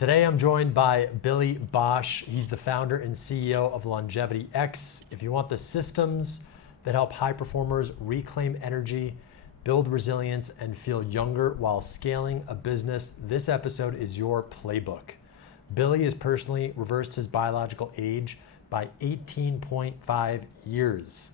Today I'm joined by Billy Bosch. He's the founder and CEO of LongevityX. If you want the systems that help high performers reclaim energy, build resilience, and feel younger while scaling a business, this episode is your playbook. Billy has personally reversed his biological age by 18.5 years.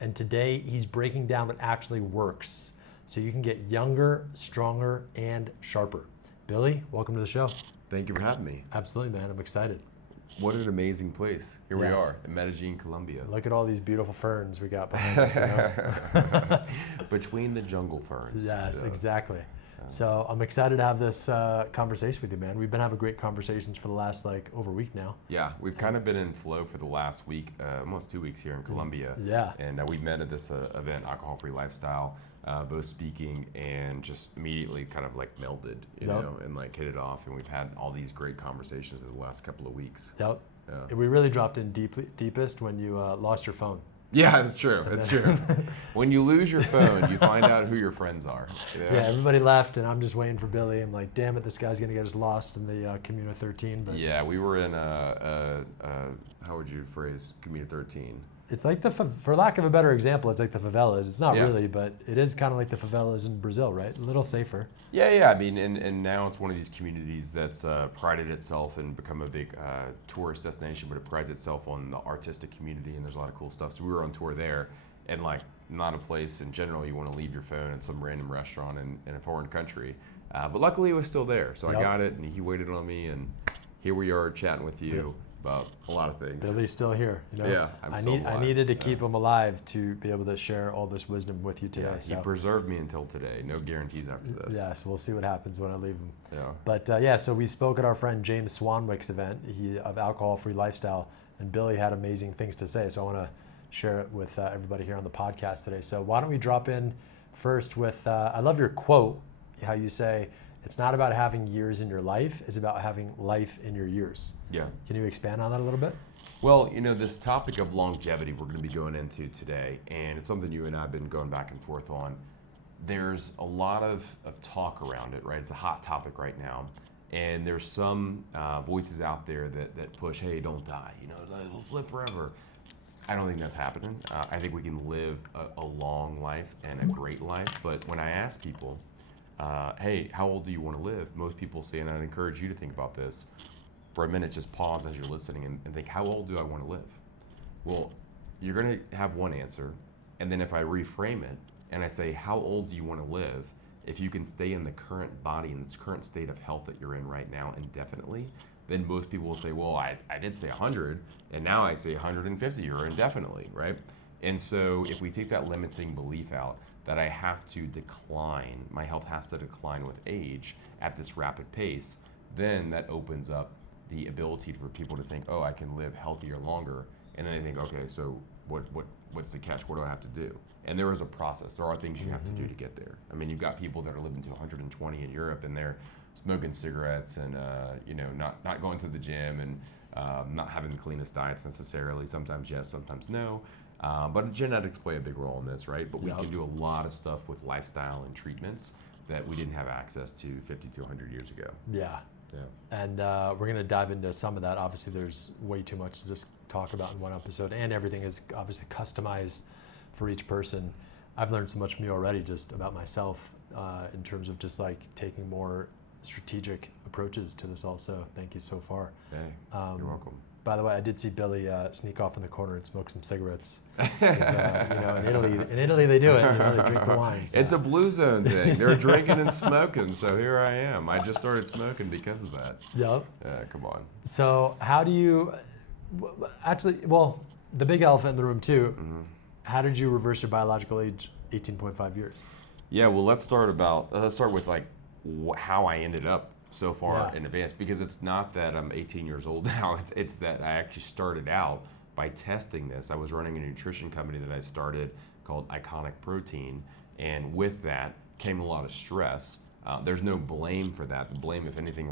And today he's breaking down what actually works so you can get younger, stronger, and sharper. Billy, welcome to the show. Thank you for having me. Absolutely, man. I'm excited. What an amazing place. Here we Yes. are in Medellin, Colombia. Look at all these beautiful ferns we got behind us. You know? Between the jungle ferns. Yes, Yeah. exactly. So I'm excited to have this conversation with you, man. We've been having great conversations for the last over a week now. Yeah, we've kind of been in flow for the last week, almost 2 weeks here in Colombia. Yeah. And we met at this event, Alcohol-Free Lifestyle, both speaking and just immediately kind of melded, you know, and hit it off. And we've had all these great conversations over the last couple of weeks. Yep. Yeah. We really dropped in deepest when you lost your phone. Yeah, that's true. It's true. When you lose your phone, you find out who your friends are. You know? Yeah, everybody left, and I'm just waiting for Billy. I'm like, damn it, this guy's gonna get us lost in the Comuna 13. But Yeah, we were in how would you phrase Comuna 13? it's like for lack of a better example, it's like the favelas. It's not Yeah. really, but it is kind of like the favelas in Brazil, right? A little safer. Yeah. I mean, and now it's one of these communities that's prided itself and become a big tourist destination, but it prides itself on the artistic community, and there's a lot of cool stuff. So we were on tour there, and not a place in general you want to leave your phone at some random restaurant in a foreign country. But luckily it was still there, so Yep. I got it, and he waited on me, and here we are chatting with you about a lot of things. Billy's still here, you know. Yeah, I'm still alive. I needed to keep him alive to be able to share all this wisdom with you today. Yeah, he so. preserved me until today. No guarantees after this. Yes, we'll see what happens when I leave him. Yeah. But so we spoke at our friend James Swanwick's event of Alcohol-Free Lifestyle, and Billy had amazing things to say. So I want to share it with everybody here on the podcast today. So why don't we drop in first with, I love your quote, how you say, it's not about having years in your life, it's about having life in your years. Yeah. Can you expand on that a little bit? Well, this topic of longevity we're going to be going into today, and it's something you and I have been going back and forth on. There's a lot of talk around it, right? It's a hot topic right now. And there's some voices out there that push, hey, don't die, let's live forever. I don't think that's happening. I think we can live a long life and a great life. But when I ask people, hey, how old do you want to live? Most people say, and I'd encourage you to think about this, for a minute, just pause as you're listening and think, how old do I want to live? Well, you're going to have one answer, and then if I reframe it and I say, how old do you want to live? If you can stay in the current body, in this current state of health that you're in right now indefinitely, then most people will say, well, I did say 100, and now I say 150 or indefinitely, right? And so if we take that limiting belief out, that I have to decline, my health has to decline with age at this rapid pace, then that opens up the ability for people to think, oh, I can live healthier longer. And then they think, okay, so what's the catch? What do I have to do? And there is a process. There are things you have to do to get there. I mean, you've got people that are living to 120 in Europe, and they're smoking cigarettes and not going to the gym and not having the cleanest diets necessarily. Sometimes yes, sometimes no. But genetics play a big role in this, right? But we can do a lot of stuff with lifestyle and treatments that we didn't have access to 50 to 100 years ago. Yeah. And we're going to dive into some of that. Obviously, there's way too much to just talk about in one episode, and everything is obviously customized for each person. I've learned so much from you already just about myself in terms of just taking more strategic approaches to this also. Thank you so far. Hey, you're welcome. By the way, I did see Billy sneak off in the corner and smoke some cigarettes. In Italy they do it. They drink the wine. So. It's a blue zone thing. They're drinking and smoking, so here I am. I just started smoking because of that. Yep. Come on. So how do you, the big elephant in the room too, how did you reverse your biological age 18.5 years? Yeah, well, let's start with how I ended up so far in advance, because it's not that I'm 18 years old now. It's that I actually started out by testing this. I was running a nutrition company that I started called Iconic Protein, and with that came a lot of stress. There's no blame for that. The blame, if anything,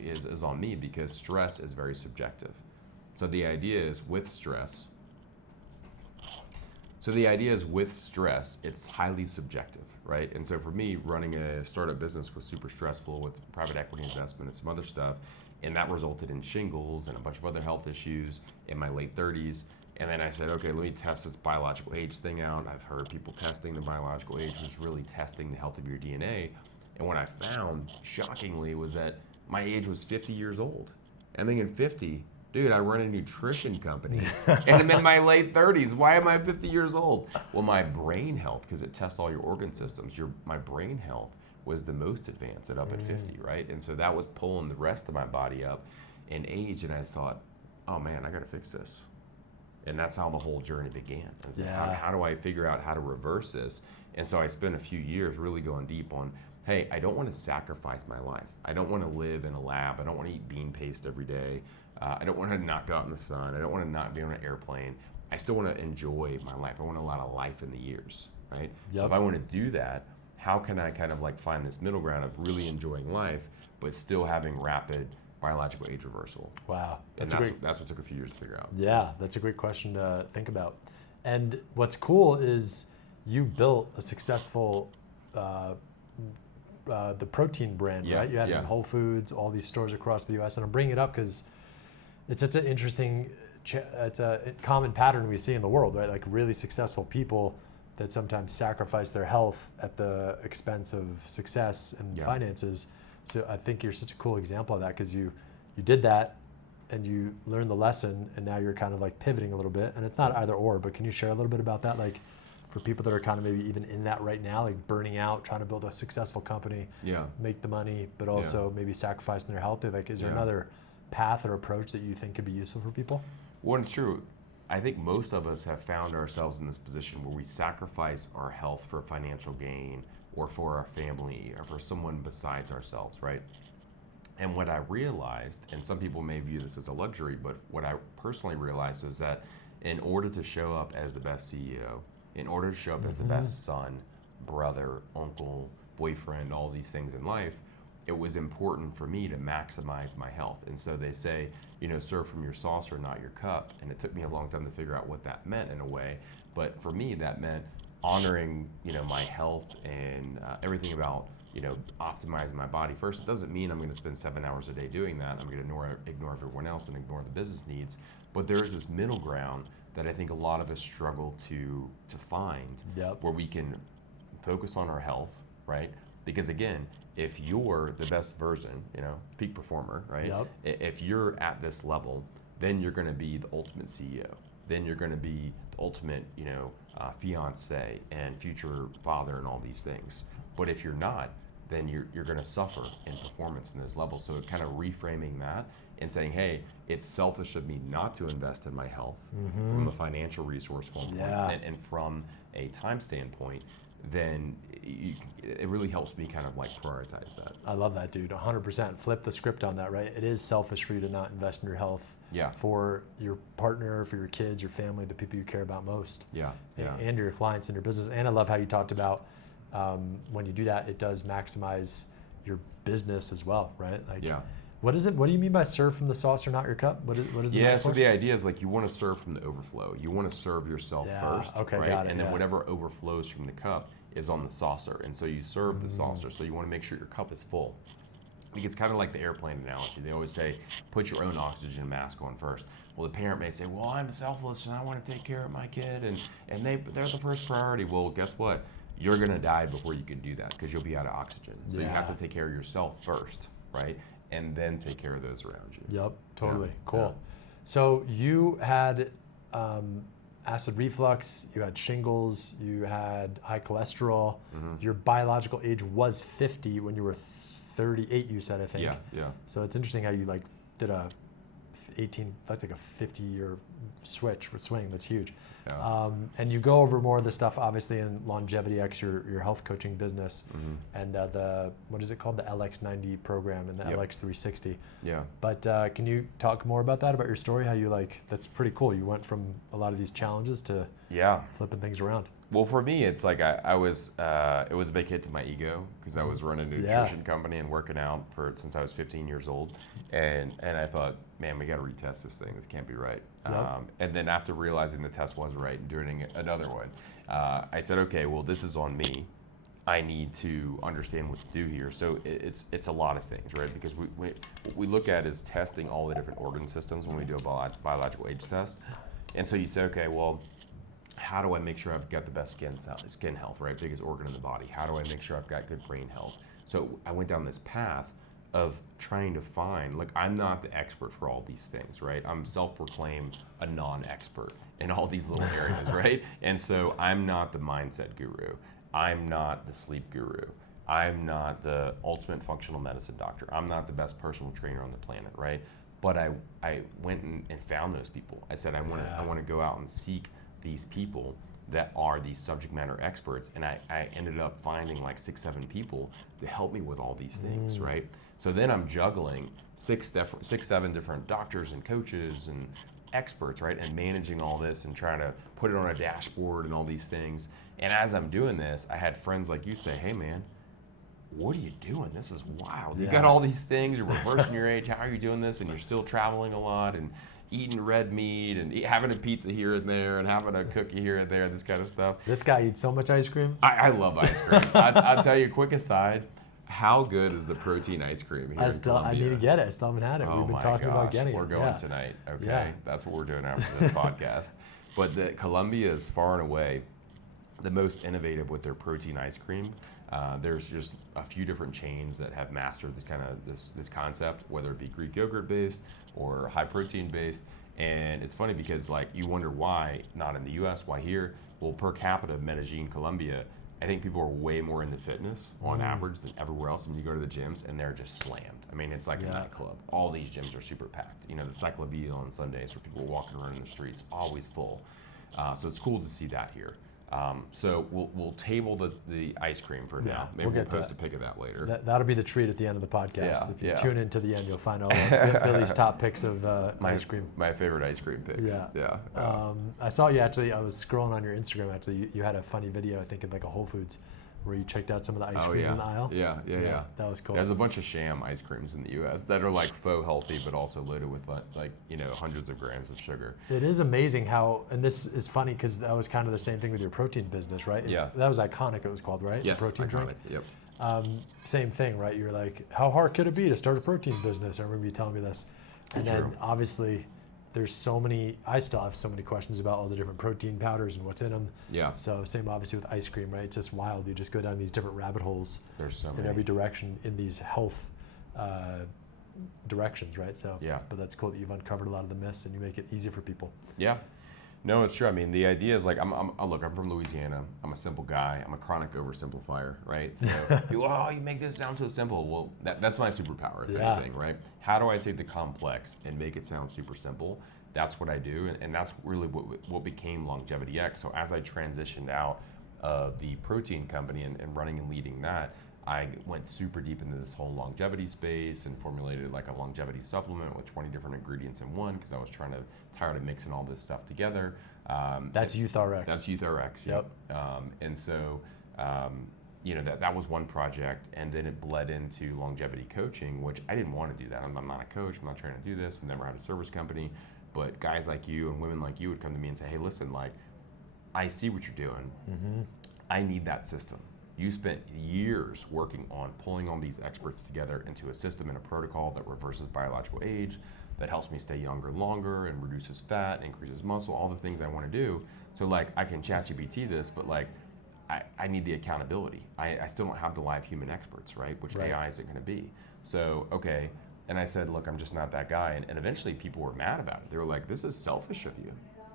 is on me, because stress is very subjective. So the idea is, with stress, So the idea is with stress, it's highly subjective, right? And so for me, running a startup business was super stressful with private equity investment and some other stuff. And that resulted in shingles and a bunch of other health issues in my late 30s. And then I said, okay, let me test this biological age thing out. I've heard people testing the biological age was really testing the health of your DNA. And what I found, shockingly, was that my age was 50 years old. I'm thinking 50, dude, I run a nutrition company and I'm in my late 30s. Why am I 50 years old? Well, my brain health, because it tests all your organ systems, my brain health was the most advanced at 50, right? And so that was pulling the rest of my body up in age, and I thought, oh man, I gotta fix this. And that's how the whole journey began. How do I figure out how to reverse this? And so I spent a few years really going deep on, hey, I don't want to sacrifice my life. I don't want to live in a lab. I don't want to eat bean paste every day. I don't want to not go out in the sun. I don't want to not be on an airplane. I still want to enjoy my life. I want a lot of life in the years, right? Yep. So if I want to do that, how can I kind of like find this middle ground of really enjoying life, but still having rapid biological age reversal? Wow. That's what took a few years to figure out. Yeah, that's a great question to think about. And what's cool is you built a successful the protein brand, right? You had it in Whole Foods, all these stores across the U.S. And I'm bringing it up because it's such an interesting, it's a common pattern we see in the world, right? Like really successful people that sometimes sacrifice their health at the expense of success and finances. So I think you're such a cool example of that because you did that and you learned the lesson and now you're kind of like pivoting a little bit. And it's not either or, but can you share a little bit about that? Like for people that are kind of maybe even in that right now, like burning out, trying to build a successful company, make the money, but also maybe sacrificing their health. Like, is there another path or approach that you think could be useful for people? Well, it's true. I think most of us have found ourselves in this position where we sacrifice our health for financial gain or for our family or for someone besides ourselves, right? And what I realized, and some people may view this as a luxury, but what I personally realized is that in order to show up as the best CEO, in order to show up as the best son, brother, uncle, boyfriend, all these things in life, it was important for me to maximize my health. And so they say, serve from your saucer, not your cup. And it took me a long time to figure out what that meant in a way. But for me, that meant honoring, my health and everything about, optimizing my body. First, it doesn't mean I'm going to spend 7 hours a day doing that. I'm going to ignore everyone else and ignore the business needs. But there is this middle ground that I think a lot of us struggle to find, where we can focus on our health, right? Because again, if you're the best version, peak performer, right? If you're at this level, then you're going to be the ultimate CEO. Then you're going to be the ultimate, fiance and future father and all these things. But if you're not, then you're going to suffer in performance in those levels. So kind of reframing that and saying, hey, it's selfish of me not to invest in my health from a financial resource standpoint and from a time standpoint, then it really helps me kind of like prioritize that. I love that, dude. 100%. Flip the script on that, right? It is selfish for you to not invest in your health for your partner, for your kids, your family, the people you care about most. And your clients and your business. And I love how you talked about when you do that, it does maximize your business as well, right? Like, what is it? What do you mean by serve from the saucer, not your cup? What is the so the idea is like you want to serve from the overflow. You want to serve yourself first, right? Got it, and then whatever overflows from the cup is on the saucer. And so you serve the saucer. So you want to make sure your cup is full. I think it's kind of like the airplane analogy. They always say, put your own oxygen mask on first. Well, the parent may say, well, I'm selfless and I want to take care of my kid and they're the first priority. Well, guess what? You're going to die before you can do that because you'll be out of oxygen. So you have to take care of yourself first, right? And then take care of those around you. Yep, totally. Cool. So you had acid reflux, you had shingles, you had high cholesterol. Your biological age was 50 when you were 38, you said, I think. Yeah. So it's interesting how you like did that's like a 50-year swing. That's huge. And you go over more of the stuff, obviously, in LongevityX, your health coaching business, and what is it called? The LX90 program and the LX360. But can you talk more about that, about your story, how you that's pretty cool. You went from a lot of these challenges to flipping things around. Well, for me, it's like I was, it was a big hit to my ego because I was running a nutrition company and working out since I was 15 years old. And I thought, man, we got to retest this thing. This can't be right. Yep. And then after realizing the test was right and doing another one, I said, okay, well, this is on me. I need to understand what to do here. So it's a lot of things, right? Because what we look at is testing all the different organ systems when we do a biological age test. And so you say, okay, well, how do I make sure I've got the best skin health, right? Biggest organ in the body. How do I make sure I've got good brain health? So I went down this path of trying to find, like, I'm not the expert for all these things, right? I'm self-proclaimed a non-expert in all these little areas, right? And so I'm not the mindset guru. I'm not the sleep guru. I'm not the ultimate functional medicine doctor. I'm not the best personal trainer on the planet, right? But I went and found those people. I said, I want to go out and seek these people that are these subject matter experts, and I ended up finding like 6-7 people to help me with all these things, right? So then I'm juggling 6-7 different doctors and coaches and experts, right? And managing all this and trying to put it on a dashboard and all these things. And as I'm doing this, I had friends like you say, hey man, what are you doing? This is wild. You got all these things, you're reversing your age, how are you doing this? And you're still traveling a lot and eating red meat and having a pizza here and there and having a cookie here and there, this kind of stuff. This guy eats so much ice cream. I love ice cream. I'll tell you a quick aside. How good is the protein ice cream here in Colombia? I need to get it. I still haven't had it. Oh, We've been talking about getting it. We're going tonight. Okay, Yeah. That's what we're doing after this podcast. But Colombia is far and away the most innovative with their protein ice cream. There's just a few different chains that have mastered this concept, whether it be Greek yogurt based or high protein based. And it's funny because like you wonder why not in the U.S., why here? Well, per capita, Medellin, Colombia, I think people are way more into fitness on average than everywhere else. And you go to the gyms and they're just slammed. I mean, it's like a nightclub. All these gyms are super packed. You know, the Cyclovia on Sundays where people are walking around in the streets, always full. So it's cool to see that here. So we'll table the ice cream for now. Maybe we'll post a pic of that later. That'll be the treat at the end of the podcast. Yeah, if you tune in to the end, you'll find all of Billy's top picks of ice cream. My favorite ice cream picks. Yeah. I saw you actually. I was scrolling on your Instagram. Actually, you had a funny video. I think in like a Whole Foods, where you checked out some of the ice creams in the aisle. Yeah. That was cool. There's a bunch of sham ice creams in the U.S. that are like faux healthy, but also loaded with like hundreds of grams of sugar. It is amazing how, and this is funny because that was kind of the same thing with your protein business, right? That was Iconic. It was called, right? Yes, protein Iconic. drink. Yep. Same thing, right? You're like, how hard could it be to start a protein business? I remember you telling me this. And then obviously there's so many, I still have so many questions about all the different protein powders and what's in them. Yeah. So same obviously with ice cream, right? It's just wild. You just go down these different rabbit holes There's so in many. every direction in these health directions, right? So, but that's cool that you've uncovered a lot of the myths and you make it easy for people. Yeah. No, it's true. I mean, the idea is like, look, I'm from Louisiana. I'm a simple guy. I'm a chronic oversimplifier, right? So, you make this sound so simple. Well, that's my superpower, if anything, right? How do I take the complex and make it sound super simple? That's what I do, and that's really what became LongevityX. So as I transitioned out of the protein company and running and leading that, I went super deep into this whole longevity space and formulated like a longevity supplement with 20 different ingredients in one because I was tired of mixing all this stuff together. That's YouthRx. That's YouthRx. Yep. And so, that was one project, and then it bled into longevity coaching, which I didn't want to do that. I'm not a coach. I'm not trying to do this. I've never had a service company, but guys like you and women like you would come to me and say, "Hey, listen, like, I see what you're doing. I need that system." You spent years working on pulling all these experts together into a system and a protocol that reverses biological age, that helps me stay younger longer and reduces fat, increases muscle, all the things I want to do. So like I can ChatGPT this, but like I need the accountability. I still don't have the live human experts, right? Which AI isn't going to be. So, okay. And I said, look, I'm just not that guy. And eventually people were mad about it. They were like, this is selfish of you.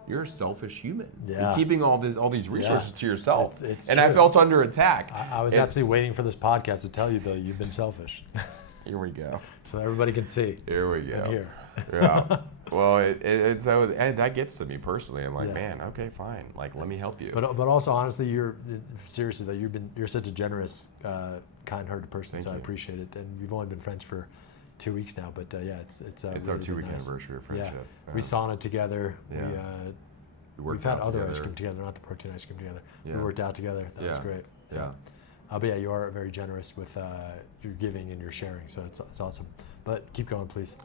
You're a selfish human. You're keeping all these resources to yourself. It's and true. I felt under attack. I was actually waiting for this podcast to tell you, Billy, you've been selfish. Here we go. So everybody can see. Here we go. I'm here. Yeah. Well, and that gets to me personally. I'm like, man, okay, fine. Like, let me help you. But also, honestly, you're such a generous, kind-hearted person. Thank so you. I appreciate it. And we've only been friends for 2 weeks now, but it's It's really our 2-week nice. anniversary of friendship. We saunaed together. Yeah. We've had other ice cream together, not the protein ice cream together. Yeah. We worked out together. That was great. Yeah. But yeah, you are very generous with your giving and your sharing, so it's awesome. But keep going, please.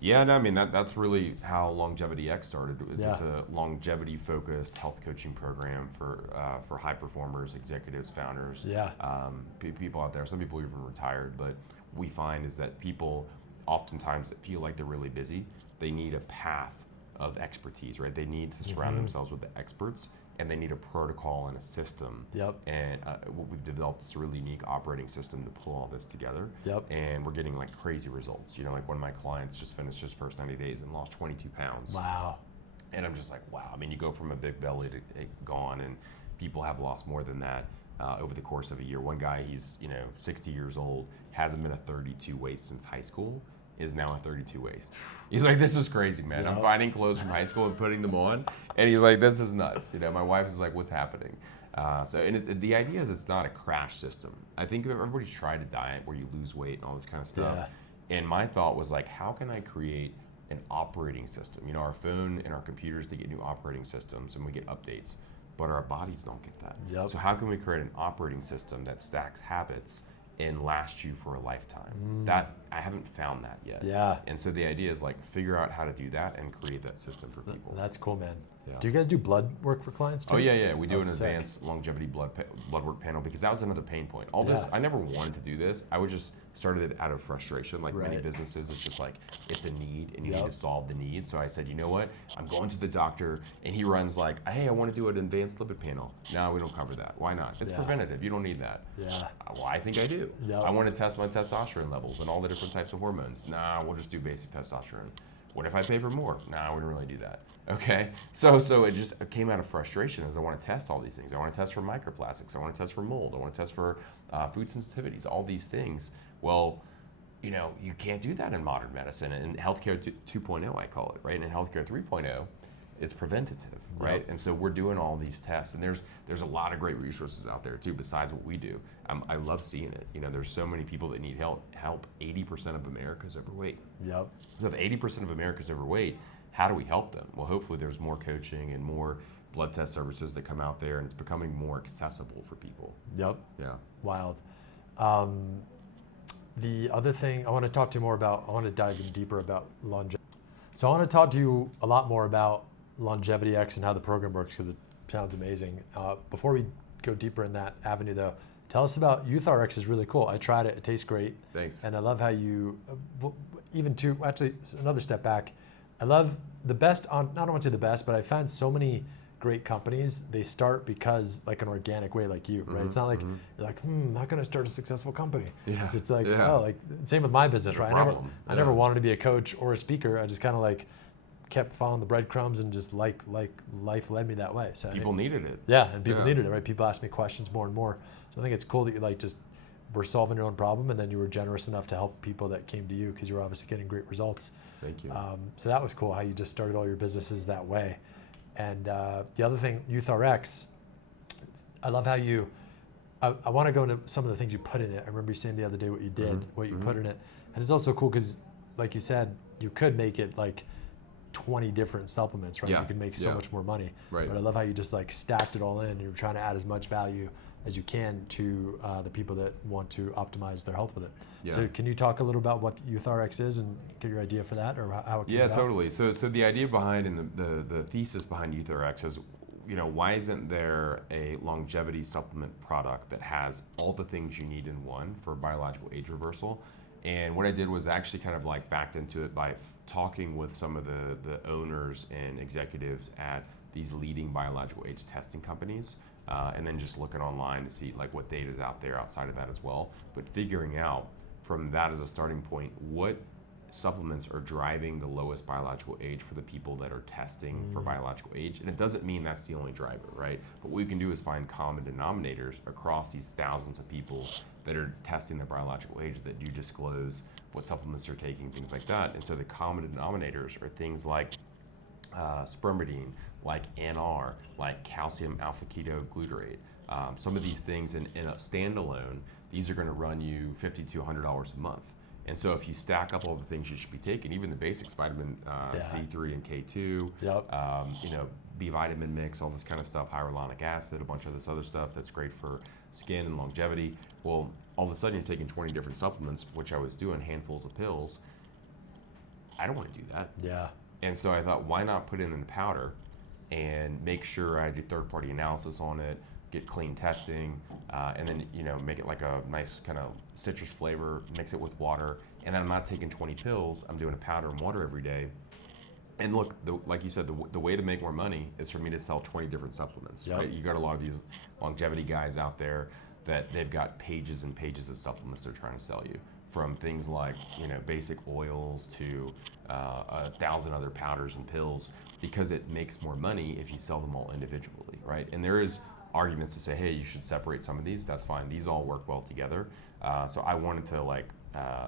Yeah, no, I mean that's really how LongevityX started. It's a longevity-focused health coaching program for high performers, executives, founders, people out there. Some people even retired, but we find is that people oftentimes that feel like they're really busy, they need a path of expertise, right? They need to surround themselves with the experts, and they need a protocol and a system. And we've developed this really unique operating system to pull all this together. And we're getting like crazy results. You know, like one of my clients just finished his first 90 days and lost 22 pounds. Wow. And I'm just like, wow. I mean, you go from a big belly to gone, and people have lost more than that over the course of a year. One guy, he's 60 years old, hasn't been a 32 waist since high school, is now a 32 waist. He's like, this is crazy, man. I'm finding clothes from high school and putting them on, and he's like, this is nuts. My wife is like, what's happening? The idea is it's not a crash system. I think everybody's tried a diet where you lose weight and all this kind of stuff. And my thought was like, how can I create an operating system? Our phone and our computers, they get new operating systems and we get updates, but our bodies don't get that. So how can we create an operating system that stacks habits and last you for a lifetime? That I haven't found that yet. And so the idea is like figure out how to do that and create that system for people. That's cool, man. Do you guys do blood work for clients too? Oh yeah. We do an advanced longevity blood work panel because that was another pain point. All this, I never wanted to do this. I would just started it out of frustration. Like many businesses, it's just like it's a need and you need to solve the need. So I said, you know what? I'm going to the doctor and he runs like, hey, I want to do an advanced lipid panel. No, we don't cover that. Why not? It's preventative. You don't need that. Well, I think I do. I want to test my testosterone levels and all the different types of hormones. Nah, we'll just do basic testosterone. What if I pay for more? Nah, we don't really do that. Okay, so it just came out of frustration as I want to test all these things. I want to test for microplastics. I want to test for mold. I want to test for food sensitivities, all these things. Well, you can't do that in modern medicine. In healthcare 2.0, I call it, right? And in healthcare 3.0, it's preventative, right? And so we're doing all these tests, and there's a lot of great resources out there too, besides what we do. I love seeing it. There's so many people that need help. 80% of America's overweight. So if 80% of America's overweight, how do we help them? Well, hopefully there's more coaching and more blood test services that come out there, and it's becoming more accessible for people. Wild. The other thing I want to talk to you more about, I want to dive in deeper about longevity. So I want to talk to you a lot more about LongevityX and how the program works because it sounds amazing. Before we go deeper in that avenue though, tell us about YouthRx. Is really cool. I tried it. It tastes great. Thanks. And I love how you, actually another step back, I love the best, I don't want to say the best, but I found so many great companies, they start because like an organic way like you, right? It's not like, you're like, how can I start a successful company? It's like, same with my business, right? I never wanted to be a coach or a speaker. I just kind of like kept following the breadcrumbs and just like life led me that way. So people needed it. And people needed it, right? People ask me questions more and more. So I think it's cool that you like just were solving your own problem and then you were generous enough to help people that came to you because you were obviously getting great results. Thank you. So that was cool how you just started all your businesses that way. And the other thing, YouthRx, I love how you, I want to go into some of the things you put in it. I remember you saying the other day what you did, what you put in it. And it's also cool because, like you said, you could make it like 20 different supplements, right? You could make so much more money. But I love how you just like stacked it all in. You're trying to add as much value as you can to the people that want to optimize their health with it. So can you talk a little about what YouthRx is and get your idea for that or how it came about? Totally. So the idea behind and the thesis behind YouthRx is, why isn't there a longevity supplement product that has all the things you need in one for biological age reversal? And what I did was actually kind of like backed into it by talking with some of the owners and executives at these leading biological age testing companies. And then just looking online to see like what data is out there outside of that as well. But figuring out from that as a starting point, what supplements are driving the lowest biological age for the people that are testing for biological age. And it doesn't mean that's the only driver, right? But what we can do is find common denominators across these thousands of people that are testing their biological age that do disclose what supplements they're taking, things like that. And so the common denominators are things like spermidine, like NR, like calcium alpha ketoglutarate. Some of these things in a standalone, these are going to run you $50 to $100 a month. And so if you stack up all the things you should be taking, even the basics, vitamin D3 and K2, B vitamin mix, all this kind of stuff, hyaluronic acid, a bunch of this other stuff that's great for skin and longevity. Well, all of a sudden you're taking 20 different supplements, which I was doing, handfuls of pills. I don't want to do that. Yeah. And so I thought, why not put it in a powder and make sure I do third-party analysis on it, get clean testing, and then make it like a nice kind of citrus flavor, mix it with water, and then I'm not taking 20 pills. I'm doing a powder and water every day. And look, like you said, the way to make more money is for me to sell 20 different supplements. Yep. Right? You got a lot of these longevity guys out there that they've got pages and pages of supplements they're trying to sell you, from things like basic oils to 1,000 other powders and pills, because it makes more money if you sell them all individually, right? And there is arguments to say, hey, you should separate some of these. That's fine. These all work well together. So I wanted to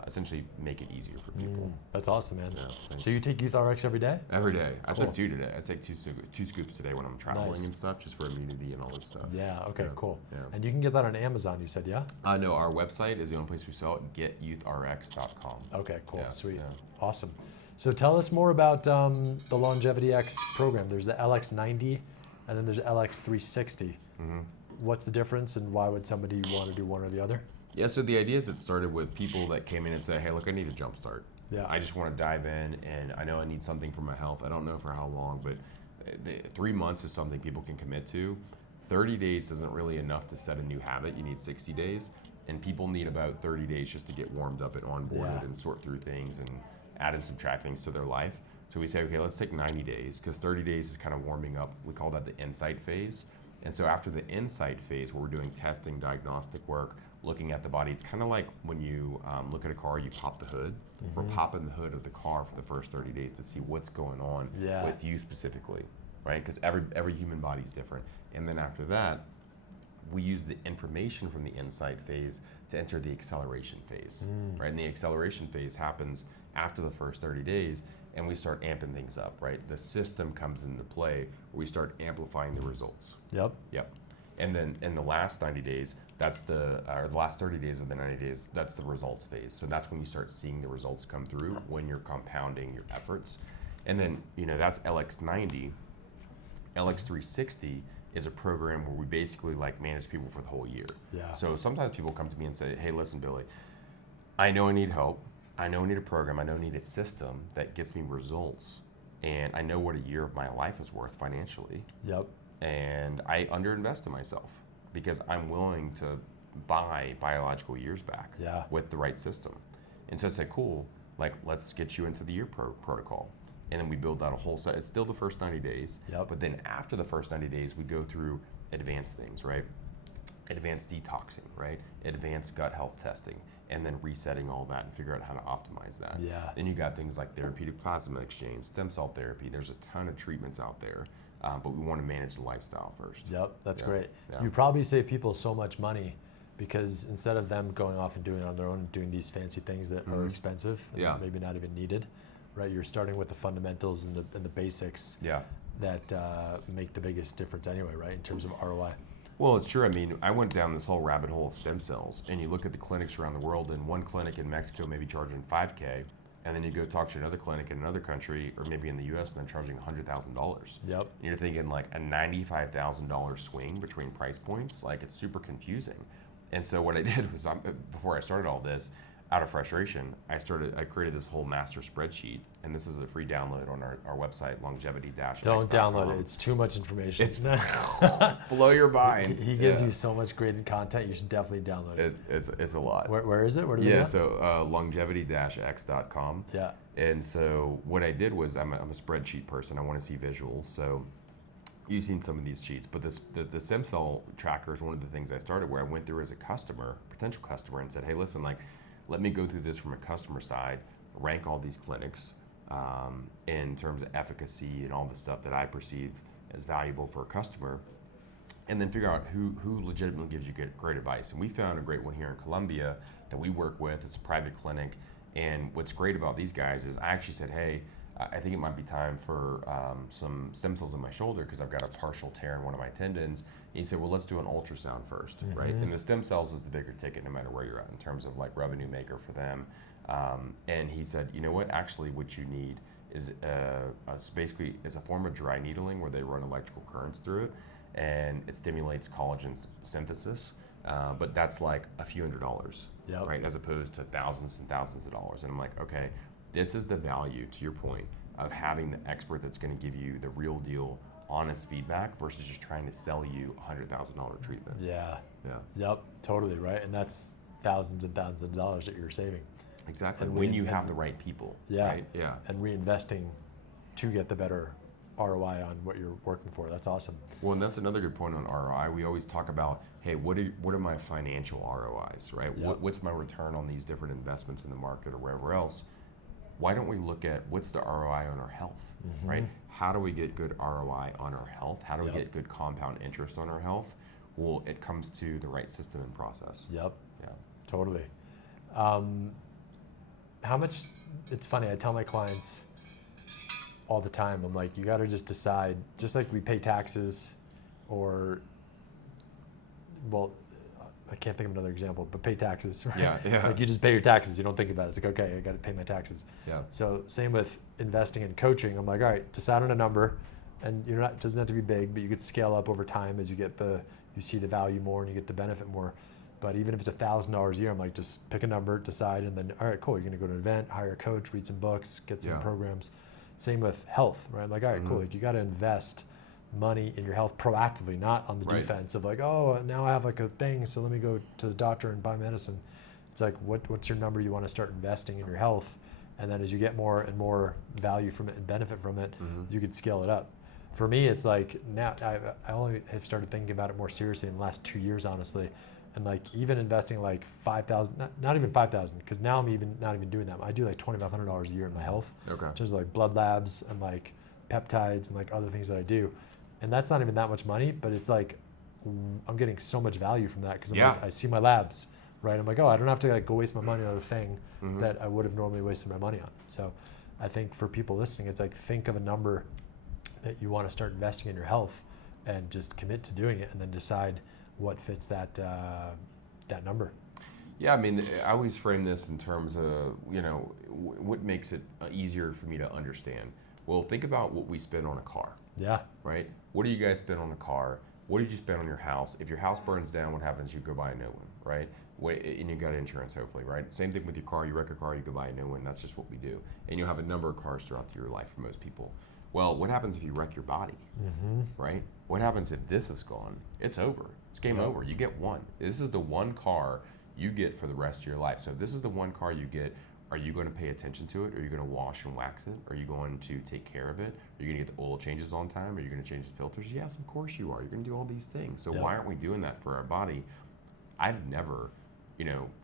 essentially make it easier for people. That's awesome, man. Yeah, so you take Youth RX every day? Every day. I Cool. took 2 today. I take two scoops today when I'm traveling Nice. and stuff, just for immunity and all this stuff. Yeah, okay, Yeah, cool. yeah. And you can get that on Amazon, you said, yeah? No, our website is the only place we sell it, getyouthRx.com. Okay, cool, Yeah, sweet, yeah. awesome. So tell us more about the LongevityX program. There's the LX90 and then there's LX360. Mm-hmm. What's the difference and why would somebody want to do one or the other? Yeah, so the idea is it started with people that came in and said, hey, look, I need a jump start. Yeah. I just want to dive in, and I know I need something for my health. I don't know for how long, but 3 months is something people can commit to. 30 days isn't really enough to set a new habit. You need 60 days, and people need about 30 days just to get warmed up and onboarded and sort through things and add and subtract things to their life. So we say, okay, let's take 90 days, because 30 days is kind of warming up. We call that the insight phase. And so after the insight phase, where we're doing testing, diagnostic work, looking at the body, it's kind of like when you look at a car, you pop the hood. We're popping the hood of the car for the first 30 days to see what's going on with you specifically, right? Because every human body is different. And then after that, we use the information from the insight phase to enter the acceleration phase, right? And the acceleration phase happens after the first 30 days, and we start amping things up, right? The system comes into play where we start amplifying the results. Yep. Yep. And then in the last 90 days, or the last 30 days of the 90 days, that's the results phase. So that's when you start seeing the results come through, when you're compounding your efforts. And then, that's LX90. LX360 is a program where we basically manage people for the whole year. Yeah. So sometimes people come to me and say, hey, listen, Billy, I know I need help. I know I need a program. I know I need a system that gets me results. And I know what a year of my life is worth financially. Yep. And I underinvest in myself because I'm willing to buy biological years back with the right system. And so I say, cool, let's get you into the year protocol. And then we build out a whole set. It's still the first 90 days, but then after the first 90 days, we go through advanced things, right? Advanced detoxing, right? Advanced gut health testing, and then resetting all that and figure out how to optimize that. Yeah. Then you got things like therapeutic plasma exchange, stem cell therapy. There's a ton of treatments out there. But we want to manage the lifestyle first. Yep, that's great. Yeah. You probably save people so much money because instead of them going off and doing it on their own, doing these fancy things that are expensive and maybe not even needed, right? You're starting with the fundamentals and the basics that make the biggest difference anyway, right? In terms of ROI. Well, it's true. I mean, I went down this whole rabbit hole of stem cells, and you look at the clinics around the world, and one clinic in Mexico may be charging $5K, and then you go talk to another clinic in another country, or maybe in the US, and they're charging $100,000. Yep. And you're thinking a $95,000 swing between price points, it's super confusing. And so what I did was, before I started all this, out of frustration, I created this whole master spreadsheet, and this is a free download on our website, longevity-x.com. Don't download it. It's too much information. It's blow your mind. He gives you so much great content. You should definitely download it. It's a lot. Where is it? Where do they go? So longevity-x.com. Yeah. And so what I did was, I'm a spreadsheet person. I want to see visuals. So you've seen some of these sheets, but the stem cell tracker is one of the things I started where I went through as a potential customer, and said, hey, listen, let me go through this from a customer side, rank all these clinics in terms of efficacy and all the stuff that I perceive as valuable for a customer, and then figure out who legitimately gives you great advice. And we found a great one here in Colombia that we work with. It's a private clinic, and what's great about these guys is I actually said, hey, I think it might be time for some stem cells in my shoulder because I've got a partial tear in one of my tendons. And he said, well, let's do an ultrasound first, right? And the stem cells is the bigger ticket no matter where you're at in terms of revenue maker for them. And he said, you know what, actually what you need is basically it's a form of dry needling where they run electrical currents through it, and it stimulates collagen synthesis. But that's like a few $100s, Yep. right? As opposed to thousands and thousands of dollars. And I'm like, okay, this is the value, to your point, of having the expert that's going to give you the real deal, honest feedback versus just trying to sell you a $100,000 treatment. Yeah. Yeah. Yep. Totally right. And that's thousands and thousands of dollars that you're saving. Exactly. And when you have the right people. Yeah. Right? Yeah. And reinvesting to get the better ROI on what you're working for. That's awesome. Well, and that's another good point on ROI. We always talk about, hey, what are my financial ROIs, right? Yep. What's my return on these different investments in the market or wherever else? Why don't we look at what's the ROI on our health, right? How do we get good ROI on our health? How do we get good compound interest on our health? Well, it comes to the right system and process. Yep. Yeah. Totally. How much, it's funny, I tell my clients all the time, I'm like, you got to just decide, just like we pay taxes or, well, I can't think of another example, but pay taxes, right? Yeah, yeah. It's like you just pay your taxes, you don't think about it. It's like, okay, I got to pay my taxes. Yeah. So same with investing in coaching. I'm like, all right, decide on a number, and you're not, it doesn't have to be big, but you could scale up over time as you get you see the value more and you get the benefit more. But even if it's $1,000 a year, I'm like, just pick a number, decide, and then, all right, cool, you're gonna go to an event, hire a coach, read some books, get some programs. Same with health, right? I'm like, all right, cool, like you gotta invest money in your health proactively, not on the defense of like, oh, now I have like a thing, so let me go to the doctor and buy medicine. It's like, what's your number you wanna start investing in your health? And then as you get more and more value from it and benefit from it, you could scale it up. For me, it's like now I only have started thinking about it more seriously in the last 2 years, honestly. And like even investing like $5,000, not even $5,000, because now I'm not even doing that. I do like $2,500 a year in my health, Okay. just like blood labs and like peptides and like other things that I do. And that's not even that much money, but it's like I'm getting so much value from that because like, I see my labs, right? I'm like, oh, I don't have to like go waste my money on a thing that I would have normally wasted my money on. So I think for people listening, it's like think of a number that you want to start investing in your health and just commit to doing it and then decide what fits that that number. Yeah, I mean, I always frame this in terms of, what makes it easier for me to understand. Well, think about what we spend on a car. Yeah. Right? What do you guys spend on a car? What did you spend on your house? If your house burns down, what happens? You go buy a new one, right? And you got insurance, hopefully, right? Same thing with your car. You wreck a car, you go buy a new one. That's just what we do. And you'll have a number of cars throughout your life for most people. Well, what happens if you wreck your body, right? What happens if this is gone? It's over. It's game over. You get one. This is the one car you get for the rest of your life. So if this is the one car you get, are you going to pay attention to it? Are you going to wash and wax it? Are you going to take care of it? Are you going to get the oil changes on time? Are you going to change the filters? Yes, of course you are. You're going to do all these things. So why aren't we doing that for our body? I've never,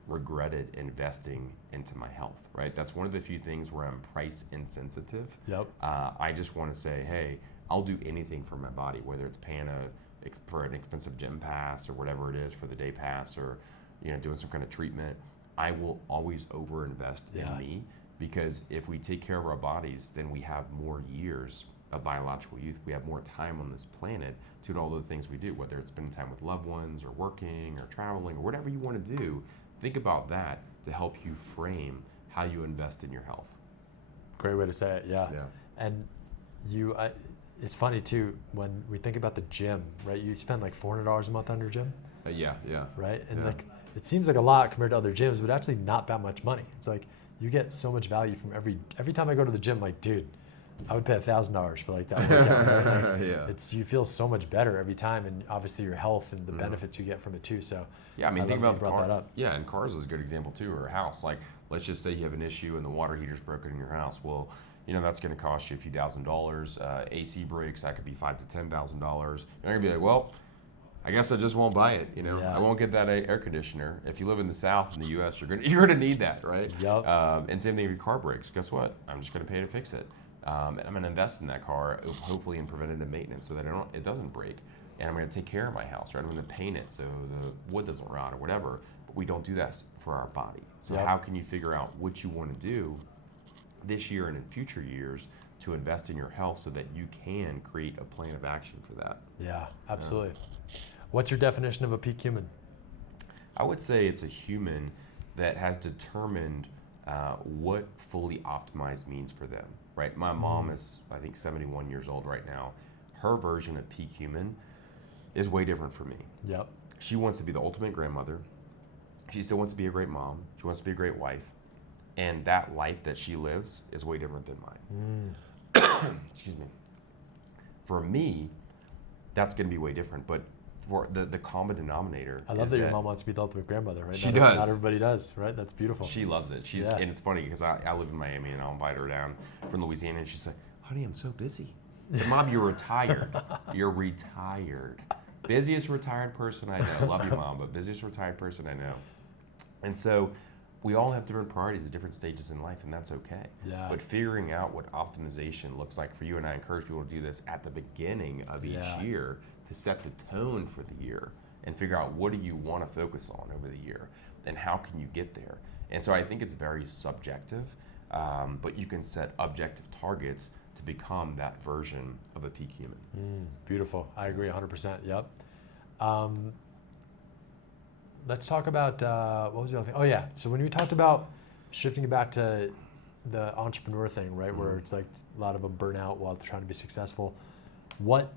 regretted investing into my health, right? That's one of the few things where I'm price insensitive. Yep. I just want to say, hey, I'll do anything for my body, whether it's paying for an expensive gym pass or whatever it is for the day pass or, doing some kind of treatment. I will always overinvest in me because if we take care of our bodies, then we have more years of biological youth. We have more time on this planet to do all the things we do, whether it's spending time with loved ones or working or traveling or whatever you want to do. Think about that to help you frame how you invest in your health. Great way to say it, yeah. And it's funny too, when we think about the gym, right? You spend like $400 a month on your gym. Yeah. Right? And like, it seems like a lot compared to other gyms, but actually not that much money. It's like, you get so much value from every time I go to the gym, like, dude, I would pay $1,000 for like that workout, right? Like, you feel so much better every time, and obviously your health and the benefits you get from it too. So I mean, think about the car. That up. Yeah, and cars is a good example too, or a house. Like, let's just say you have an issue and the water heater's broken in your house. Well, that's going to cost you a few $1,000s. AC brakes, that could be $5,000 to $10,000. You're gonna be like, well, I guess I just won't buy it. I won't get that air conditioner. If you live in the South in the U.S., you're gonna need that, right? Yep. And same thing with your car brakes. Guess what? I'm just gonna pay to fix it. And I'm gonna invest in that car, hopefully in preventative maintenance, so that it doesn't break. And I'm gonna take care of my house, right? I'm gonna paint it so the wood doesn't rot or whatever. But we don't do that for our body. So how can you figure out what you want to do this year and in future years to invest in your health so that you can create a plan of action for that? Yeah, absolutely. What's your definition of a peak human? I would say it's a human that has determined what fully optimized means for them, right? My mom is, I think, 71 years old right now. Her version of peak human is way different for me. Yep. She wants to be the ultimate grandmother. She still wants to be a great mom. She wants to be a great wife. And that life that she lives is way different than mine. Excuse me. For me, that's going to be way different. But for the common denominator, I love that your mom wants to be the ultimate grandmother, right? She Not does. Not everybody does, right? That's beautiful. She loves it. And it's funny because I live in Miami and I'll invite her down from Louisiana and she's like, honey, I'm so busy. I said, Mom, you're retired. You're retired. Busiest retired person I know. Love you, Mom, but busiest retired person I know. And so we all have different priorities at different stages in life, and that's okay. Yeah. But figuring out what optimization looks like for you, and I encourage people to do this at the beginning of each year to set the tone for the year and figure out what do you want to focus on over the year and how can you get there. And so I think it's very subjective, but you can set objective targets to become that version of a peak human. Beautiful. I agree 100%. Yep. Let's talk about, what was the other thing? Oh yeah, so when we talked about shifting back to the entrepreneur thing, right, where it's like a lot of them burn out while they're trying to be successful, what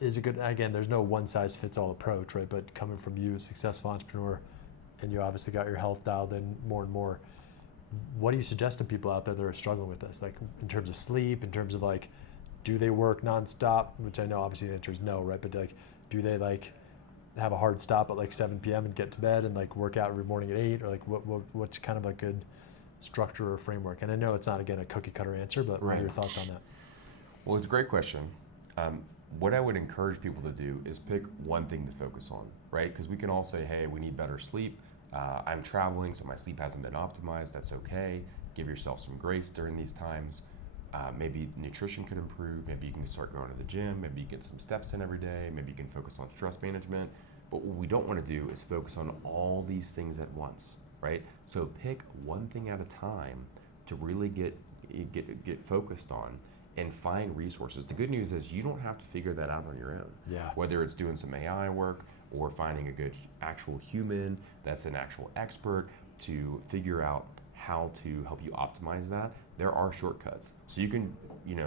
is a good, again, there's no one size fits all approach, right, but coming from you, a successful entrepreneur, and you obviously got your health dialed in more and more, what do you suggest to people out there that are struggling with this, like in terms of sleep, in terms of like, do they work nonstop, which I know obviously the answer is no, right, but like, do they like have a hard stop at like 7 p.m. and get to bed and like work out every morning at 8, or like what's kind of a good structure or framework? And I know it's not, again, a cookie cutter answer, but what are your thoughts on that? Well, it's a great question. What I would encourage people to do is pick one thing to focus on, right? Because we can all say, hey, we need better sleep. I'm traveling, so my sleep hasn't been optimized. That's okay. Give yourself some grace during these times. Maybe nutrition could improve. Maybe you can start going to the gym. Maybe you get some steps in every day. Maybe you can focus on stress management. But what we don't want to do is focus on all these things at once, right? So pick one thing at a time to really get focused on and find resources. The good news is you don't have to figure that out on your own. Yeah. Whether it's doing some AI work or finding a good actual human that's an actual expert to figure out how to help you optimize that, there are shortcuts. So you can,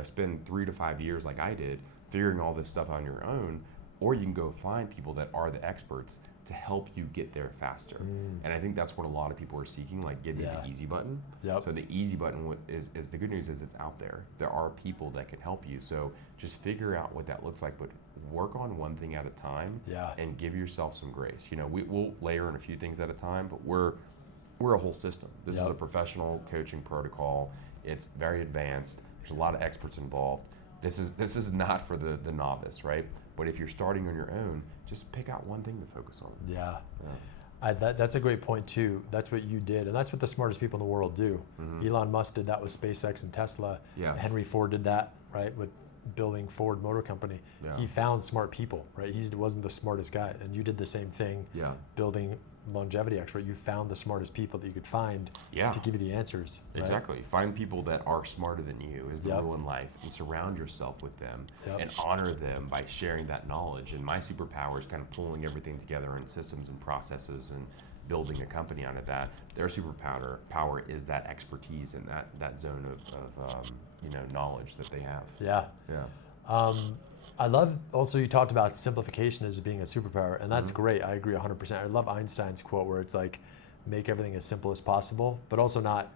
spend 3 to 5 years like I did figuring all this stuff on your own, or you can go find people that are the experts to help you get there faster. And I think that's what a lot of people are seeking, like give me the easy button. Yep. So the easy button is the good news is it's out there. There are people that can help you. So just figure out what that looks like, but work on one thing at a time and give yourself some grace. We'll layer in a few things at a time, but we're a whole system. This is a professional coaching protocol. It's very advanced. There's a lot of experts involved. This is not for the novice, right? But if you're starting on your own, just pick out one thing to focus on. Yeah. That's a great point too. That's what you did, and that's what the smartest people in the world do. Elon Musk did that with SpaceX and Tesla. Henry Ford did that, right, with building Ford Motor Company. He found smart people, right? He wasn't the smartest guy, and you did the same thing building LongevityX, right? You found the smartest people that you could find to give you the answers. Right? Exactly. Find people that are smarter than you is the rule in life, and surround yourself with them and honor them by sharing that knowledge. And my superpower is kind of pulling everything together in systems and processes and building a company out of that. Their superpower is that expertise and that zone of knowledge that they have. I love also you talked about simplification as being a superpower, and that's great. I agree 100%. I love Einstein's quote where it's like, make everything as simple as possible, but also not,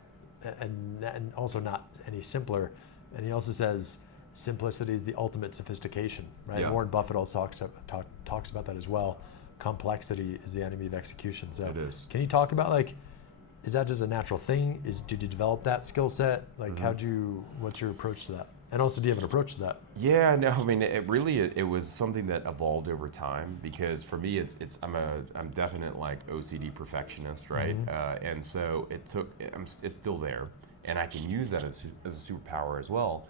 and also not any simpler. And he also says, simplicity is the ultimate sophistication, right? Warren Buffett also talks about that as well. Complexity is the enemy of execution. So it is. Can you talk about like, is that just a natural thing? Did you develop that skill set? Like what's your approach to that? And also, do you have an approach to that? Yeah, no, I mean, it was something that evolved over time, because for me, I'm definite like OCD perfectionist, right? And so it's still there, and I can use that as a superpower as well.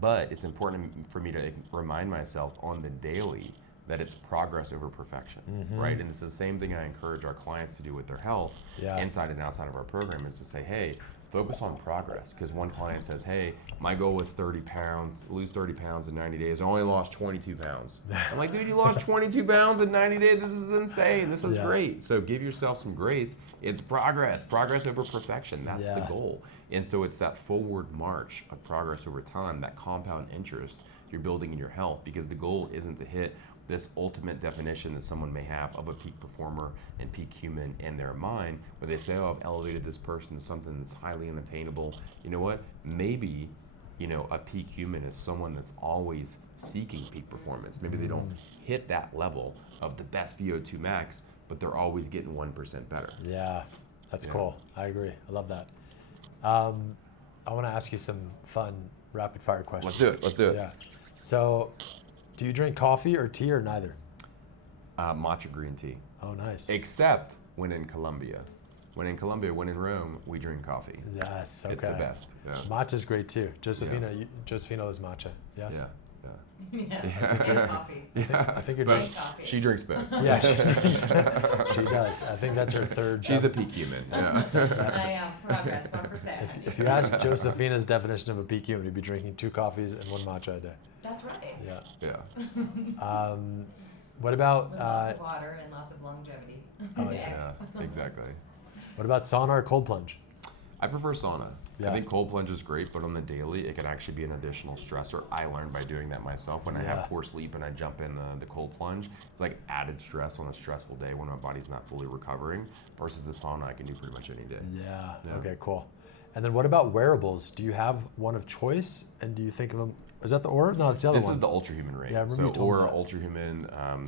But it's important for me to remind myself on the daily that it's progress over perfection, right? And it's the same thing I encourage our clients to do with their health, inside and outside of our program, is to say, hey, focus on progress. Because one client says, hey, my goal was 30 pounds, lose 30 pounds in 90 days. I only lost 22 pounds. I'm like, dude, you lost 22 pounds in 90 days? This is insane. This is great. So give yourself some grace. It's progress over perfection. That's the goal. And so it's that forward march of progress over time, that compound interest you're building in your health, because the goal isn't to hit this ultimate definition that someone may have of a peak performer and peak human in their mind, where they say, oh, I've elevated this person to something that's highly unattainable. You know what? Maybe, a peak human is someone that's always seeking peak performance. Maybe they don't hit that level of the best VO2 max, but they're always getting 1% better. Yeah, that's cool. I agree. I love that. I want to ask you some fun rapid fire questions. Let's do it. Yeah. So, do you drink coffee or tea or neither? Matcha green tea. Oh, nice. Except when in Colombia. When in Rome, we drink coffee. Yes, okay. It's the best. Yeah. Matcha's great too. Josefina, Josefina loves matcha. Yes? Yeah, coffee. I think you're drinking coffee. She drinks both. Yeah, she does. I think that's her third. She's a peak human. Yeah. I am. Progress, 1%. If you ask Josefina's definition of a peak human, you'd be drinking 2 coffees and 1 matcha a day. That's right. Yeah. What about... With lots of water and lots of longevity. Oh, Yeah, exactly. What about sauna or cold plunge? I prefer sauna. Yeah. I think cold plunge is great, but on the daily, it can actually be an additional stressor. I learned by doing that myself. When I have poor sleep and I jump in the cold plunge, it's like added stress on a stressful day when my body's not fully recovering, versus the sauna I can do pretty much any day. Yeah. Okay, cool. And then what about wearables? Do you have one of choice? And do you think of them... Is that the Oura? No, it's the other one. This is the Ultra Human ring. Yeah, I remember so you told me Oura, that. Ultra Human,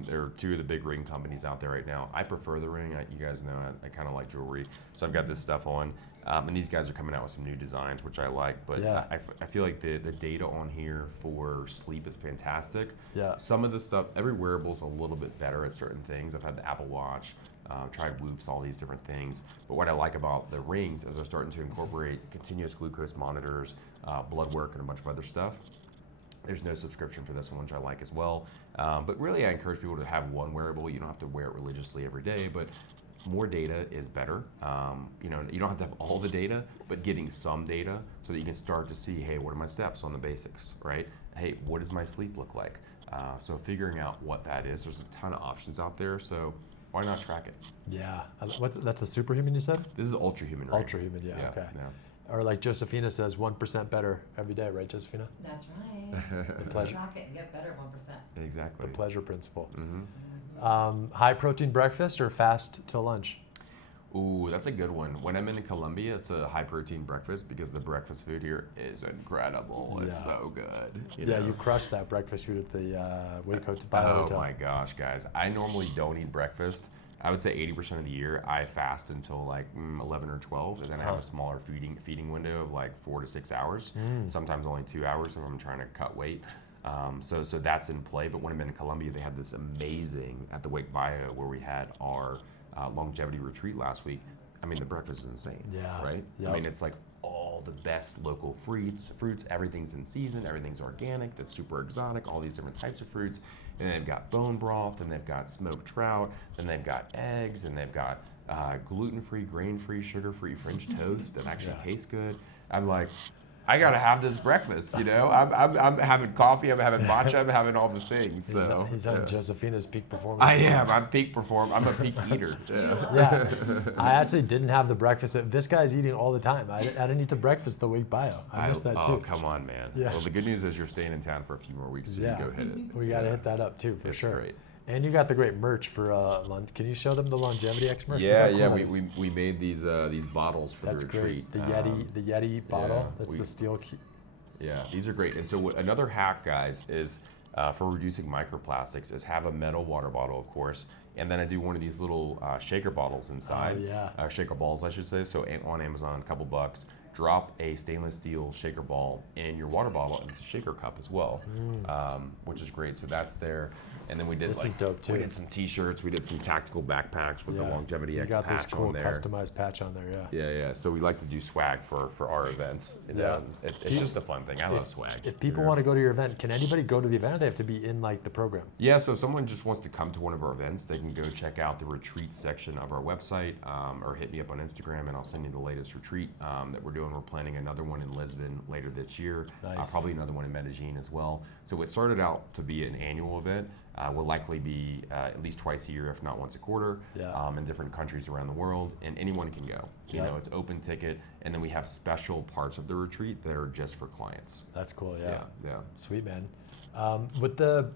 there are 2 of the big ring companies out there right now. I prefer the ring. You guys know I kind of like jewelry. So I've got this stuff on. And these guys are coming out with some new designs, which I like. But I feel like the data on here for sleep is fantastic. Yeah. Some of the stuff, every wearable's a little bit better at certain things. I've had the Apple Watch, tried Whoops, all these different things. But what I like about the rings is they're starting to incorporate continuous glucose monitors, blood work, and a bunch of other stuff. There's no subscription for this one, which I like as well. But really, I encourage people to have one wearable. You don't have to wear it religiously every day, but more data is better. You don't have to have all the data, but getting some data so that you can start to see, hey, what are my steps on the basics, right? Hey, what does my sleep look like? So figuring out what that is, there's a ton of options out there, so why not track it? Yeah. That's a superhuman you said? This is Ultra Human, right? Ultra human, yeah, okay. Yeah. Or like Josefina says, 1% better every day, right, Josefina? That's right. The pleasure. Track it and get better 1%. Exactly. The pleasure principle. Mm-hmm. High protein breakfast or fast till lunch? Ooh, that's a good one. When I'm in Colombia, it's a high protein breakfast because the breakfast food here is incredible. It's so good. You crushed that breakfast food at the Waco Bio Hotel. Oh my gosh, guys. I normally don't eat breakfast. I would say 80% of the year I fast until like 11 or 12, and then I have a smaller feeding window of like 4 to 6 hours. Sometimes only 2 hours if I'm trying to cut weight. So that's in play. But when I'm in Colombia, they had this amazing at the Wake Bio where we had our longevity retreat last week. I mean, the breakfast is insane, right? Yep. I mean, it's like all the best local fruits, everything's in season, everything's organic, that's super exotic, all these different types of fruits. And they've got bone broth, and they've got smoked trout, then they've got eggs, and they've got gluten-free, grain-free, sugar-free French toast that actually tastes good. I'm like, I gotta have this breakfast, I'm having coffee, I'm having matcha, I'm having all the things. So he's on Josefina's peak performance. I am. I'm peak perform. I'm a peak eater. Yeah. I actually didn't have the breakfast. This guy's eating all the time. I didn't eat the breakfast the week bio. I missed that too. Oh, come on, man. Yeah. Well, the good news is you're staying in town for a few more weeks, so you go hit it. We gotta hit that up too, for sure. Great. And you got the great merch for Can you show them the LongevityX merch? Yeah. We made these bottles for That's the retreat. Great. The Yeti bottle. That's the steel key. Yeah, these are great. And so another hack, guys, is for reducing microplastics is have a metal water bottle, of course, and then I do one of these little shaker bottles inside. Shaker balls, I should say. So on Amazon, a couple bucks. Drop a stainless steel shaker ball in your water bottle, and it's a shaker cup as well, which is great. So that's there. And then we did is dope too. We did some T-shirts. We did some tactical backpacks with the LongevityX patch on there. You got this cool customized patch on there, Yeah. So we like to do swag for our events. It's just a fun thing. I love swag. If people want to go to your event, can anybody go to the event, or they have to be in like the program? Yeah. So if someone just wants to come to one of our events, they can go check out the retreat section of our website, or hit me up on Instagram and I'll send you the latest retreat that we're doing. We're planning another one in Lisbon later this year, Nice. probably another one in Medellin as well. So it started out to be an annual event. Will likely be at least twice a year, if not once a quarter, in different countries around the world, and anyone can go. You know, it's open ticket, and then we have special parts of the retreat that are just for clients. That's cool. Yeah. Sweet, man. With the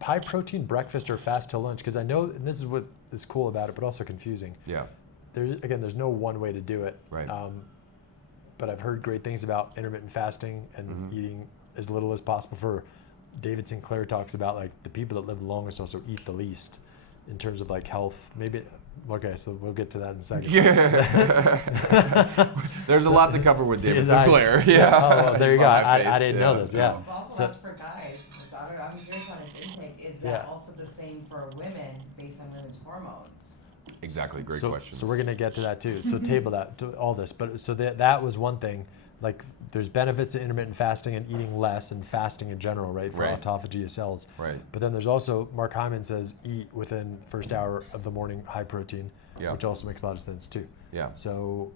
high protein breakfast or fast till lunch, because I know, and this is what is cool about it, but also confusing. Yeah. There's no one way to do it. Right. But I've heard great things about intermittent fasting and eating as little as possible. For David Sinclair talks about like the people that live the longest also eat the least in terms of like health. Maybe, okay, so we'll get to that in a second. Yeah. There's a lot to cover with David his eyes. Sinclair. Yeah. Oh, well, there you He's go. on my face. I didn't know this. Yeah. But also So- that's for guys. I'm curious on his intake. Is that Yeah. also the same for women based on women's hormones? Exactly. Great so, question. So we're gonna get to that too. So table that to all this. But so that was one thing. Like there's benefits to intermittent fasting and eating less and fasting in general, right? For Right. autophagy of cells. Right. But then there's also, Mark Hyman says, eat within the first hour of the morning, high protein, Yeah. which also makes a lot of sense too. Yeah. So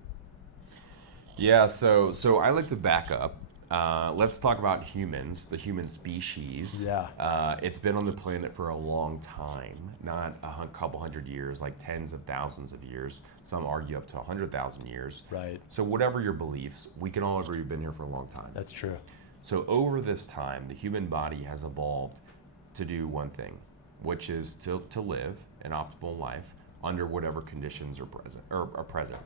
Yeah, so I like to back up. Let's talk about humans, the human species. Yeah. It's been on the planet for a long time, not a couple hundred years, like tens of thousands of years. Some argue up to 100,000 years. right. So whatever your beliefs, we can all agree we've been here for a long time. That's true. So over this time, the human body has evolved to do one thing, which is to live an optimal life under whatever conditions are present.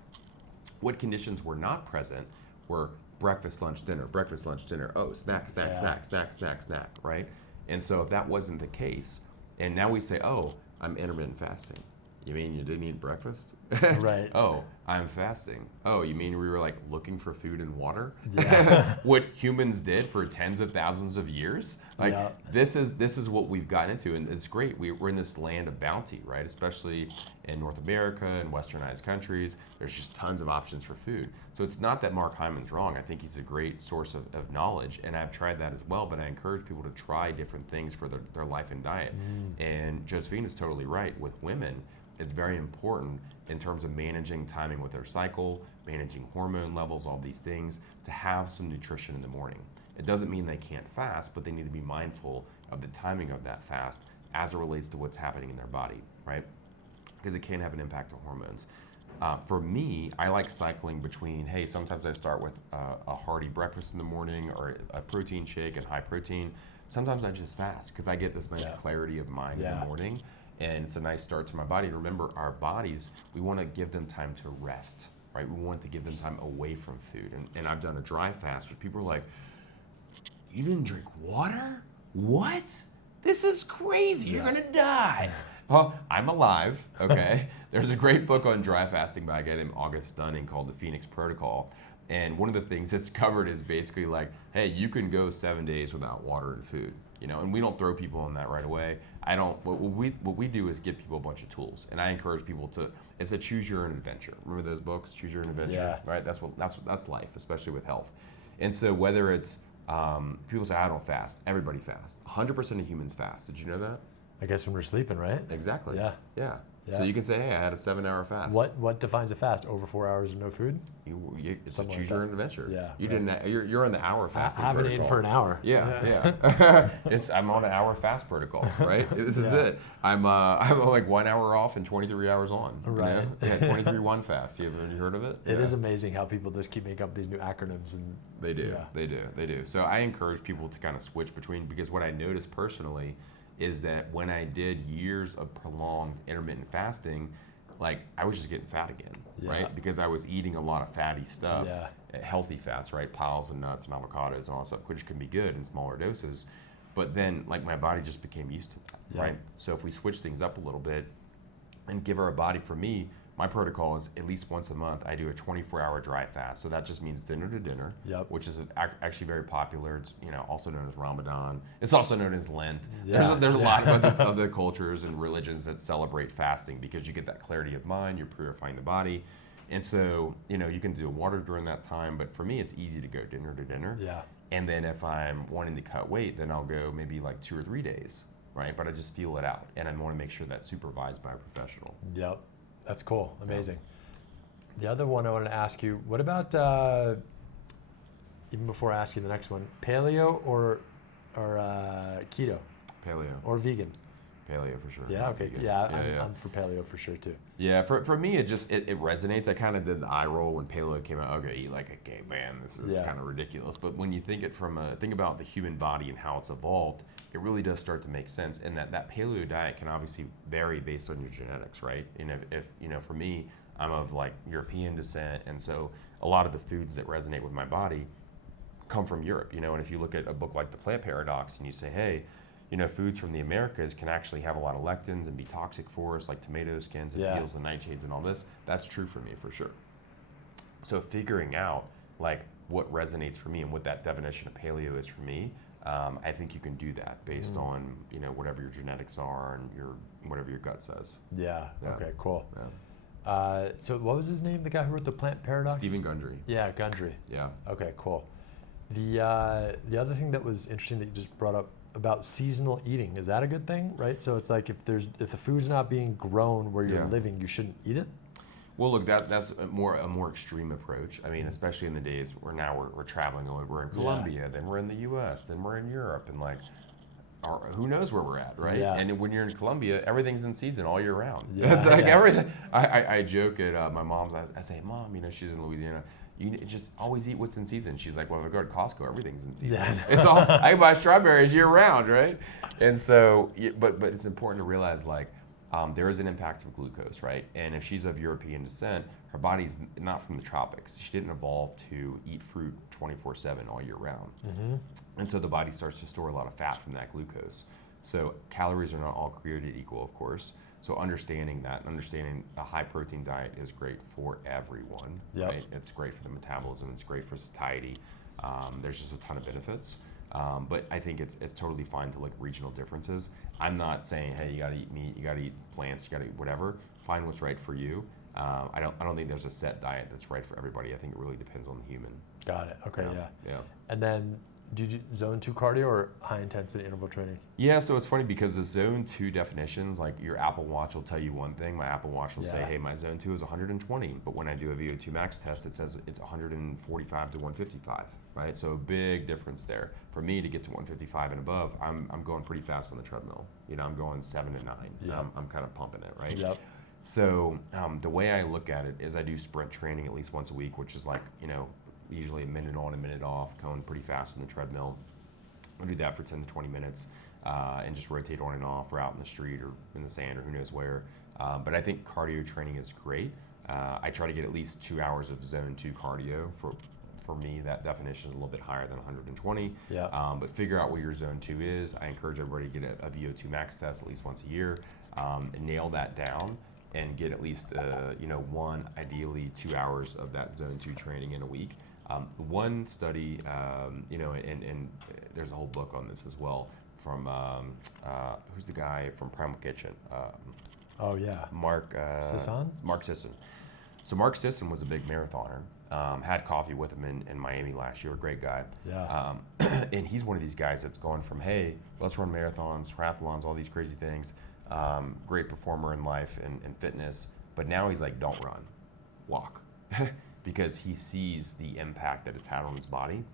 What conditions were not present were breakfast, lunch, dinner, breakfast, lunch, dinner. Oh, snack, right? And so if that wasn't the case, and now we say, oh, I'm intermittent fasting. You mean you didn't eat breakfast? Right. Oh, I'm fasting. Oh, you mean we were like looking for food and water? Yeah. What humans did for tens of thousands of years? Like Yeah. this is what we've gotten into, and it's great. We're in this land of bounty, right? Especially in North America and westernized countries. There's just tons of options for food. So it's not that Mark Hyman's wrong. I think he's a great source of knowledge, and I've tried that as well, but I encourage people to try different things for their life and diet. And Josephine is totally right. With women, it's very important in terms of managing timing with their cycle, managing hormone levels, all these things, to have some nutrition in the morning. It doesn't mean they can't fast, but they need to be mindful of the timing of that fast as it relates to what's happening in their body, right? Because it can have an impact on hormones. For me, I like cycling between, hey, sometimes I start with a hearty breakfast in the morning or a protein shake and high protein. Sometimes I just fast because I get this nice clarity of mind in the morning. And it's a nice start to my body. Remember, our bodies, we want to give them time to rest, right? We want to give them time away from food. And I've done a dry fast where people are like, you didn't drink water? What? This is crazy. You're going to die. Well, I'm alive, okay? There's a great book on dry fasting by a guy named August Dunning called The Phoenix Protocol. And one of the things it's covered is basically like, hey, you can go 7 days without water and food. You know, and we don't throw people on that right away. What we do is give people a bunch of tools, and I encourage people to. It's a choose your own adventure. Remember those books, Choose Your Own Adventure, right? That's life, especially with health. And so whether it's people say I don't fast, everybody fasts. 100% of humans fast. Did you know that? I guess when we're sleeping, right? Exactly. Yeah. So you can say, hey, I had a 7-hour fast. What defines a fast? Over 4 hours of no food? It's Something a choose like your that. own adventure. Yeah, You right. didn't. You're on the hour fasting I haven't protocol. eaten for an hour. Yeah. I'm on an hour fast protocol, right? This is it. I'm like 1 hour off and 23 hours on. Right. You know? Yeah, 23-1 fast. You heard of it? It is amazing how people just keep making up these new acronyms and They do. Yeah. They do. So I encourage people to kind of switch between, because what I noticed personally is that when I did years of prolonged intermittent fasting, like I was just getting fat again, right? Because I was eating a lot of fatty stuff, healthy fats, right? Piles and nuts and avocados and all that stuff, which can be good in smaller doses. But then like my body just became used to that, right? So if we switch things up a little bit and give our body, for me, my protocol is at least once a month, I do a 24-hour dry fast. So that just means dinner to dinner, which is actually very popular. It's also known as Ramadan. It's also known as Lent. There's a lot of other cultures and religions that celebrate fasting because you get that clarity of mind, you're purifying the body. And so, you can do water during that time. But for me, it's easy to go dinner to dinner. Yeah. And then if I'm wanting to cut weight, then I'll go maybe like 2 or 3 days right? But I just feel it out, and I want to make sure that's supervised by a professional. Yep, that's cool, amazing. The other one I wanted to ask you, what about, even before I ask you the next one, paleo or keto? Paleo. Or vegan? Paleo for sure. Yeah, not okay, vegan. yeah, I'm for paleo for sure too. Yeah, for me, it resonates. I kind of did the eye roll when paleo came out. Okay, eat like a caveman. This is kind of ridiculous. But when you think about the human body and how it's evolved, it really does start to make sense. And that paleo diet can obviously vary based on your genetics, right? And if for me, I'm of like European descent, and so a lot of the foods that resonate with my body come from Europe, and if you look at a book like The Plant Paradox and you say, hey, foods from the Americas can actually have a lot of lectins and be toxic for us, like tomato skins and peels and nightshades and all this. That's true for me for sure. So figuring out like what resonates for me and what that definition of paleo is for me, I think you can do that based on whatever your genetics are and whatever your gut says. Yeah. Okay. Cool. Yeah. So what was his name? The guy who wrote The Plant Paradox? Stephen Gundry. Yeah, Gundry. Yeah. Okay. Cool. The other thing that was interesting that you just brought up about seasonal eating, is that a good thing? Right. So it's like if the food's not being grown where you're living, you shouldn't eat it. Well, look, that's a more extreme approach. I mean, especially in the days where now we're traveling all over. We're in Colombia, then we're in the U.S., then we're in Europe, and like, who knows where we're at, right? Yeah. And when you're in Colombia, everything's in season all year round. Yeah, It's like everything. I joke at my mom's. I say, Mom, she's in Louisiana. You just always eat what's in season. She's like, well, if I go to Costco, everything's in season. Yeah. It's all, I can buy strawberries year round, right? And so, but it's important to realize like, there is an impact of glucose, right? And if she's of European descent, her body's not from the tropics. She didn't evolve to eat fruit 24/7 all year round. Mm-hmm. And so the body starts to store a lot of fat from that glucose. So calories are not all created equal, of course. So understanding a high protein diet is great for everyone, right? It's great for the metabolism. It's great for satiety. There's just a ton of benefits. But I think it's totally fine to look at regional differences. I'm not saying, hey, you gotta eat meat, you gotta eat plants, you gotta eat whatever. Find what's right for you. I don't think there's a set diet that's right for everybody. I think it really depends on the human. Got it. Okay. Yeah. And then, do you do zone 2 cardio or high intensity interval training? Yeah, so it's funny because the zone 2 definitions, like your Apple Watch will tell you one thing. My Apple Watch will say, hey, my zone 2 is 120. But when I do a VO2 max test, it says it's 145 to 155, right? So a big difference there. For me to get to 155 and above, I'm going pretty fast on the treadmill. I'm going 7 to 9. Yeah. I'm kind of pumping it, right? Yep. So the way I look at it is I do sprint training at least once a week, which is like, usually a minute on, a minute off, going pretty fast on the treadmill. I'll do that for 10 to 20 minutes and just rotate on and off or out in the street or in the sand or who knows where. But I think cardio training is great. I try to get at least 2 hours of zone 2 cardio. For me, that definition is a little bit higher than 120. Yeah. But figure out what your zone 2 is. I encourage everybody to get a VO2 max test at least once a year and nail that down and get at least 1, ideally 2 hours of that zone 2 training in a week. One study, and there's a whole book on this as well from, who's the guy from Primal Kitchen? Mark Sisson? Mark Sisson. So Mark Sisson was a big marathoner. Had coffee with him in Miami last year, a great guy. Yeah. And he's one of these guys that's going from, hey, let's run marathons, triathlons, all these crazy things. Great performer in life and fitness. But now he's like, don't run, walk. Because he sees the impact that it's had on his body.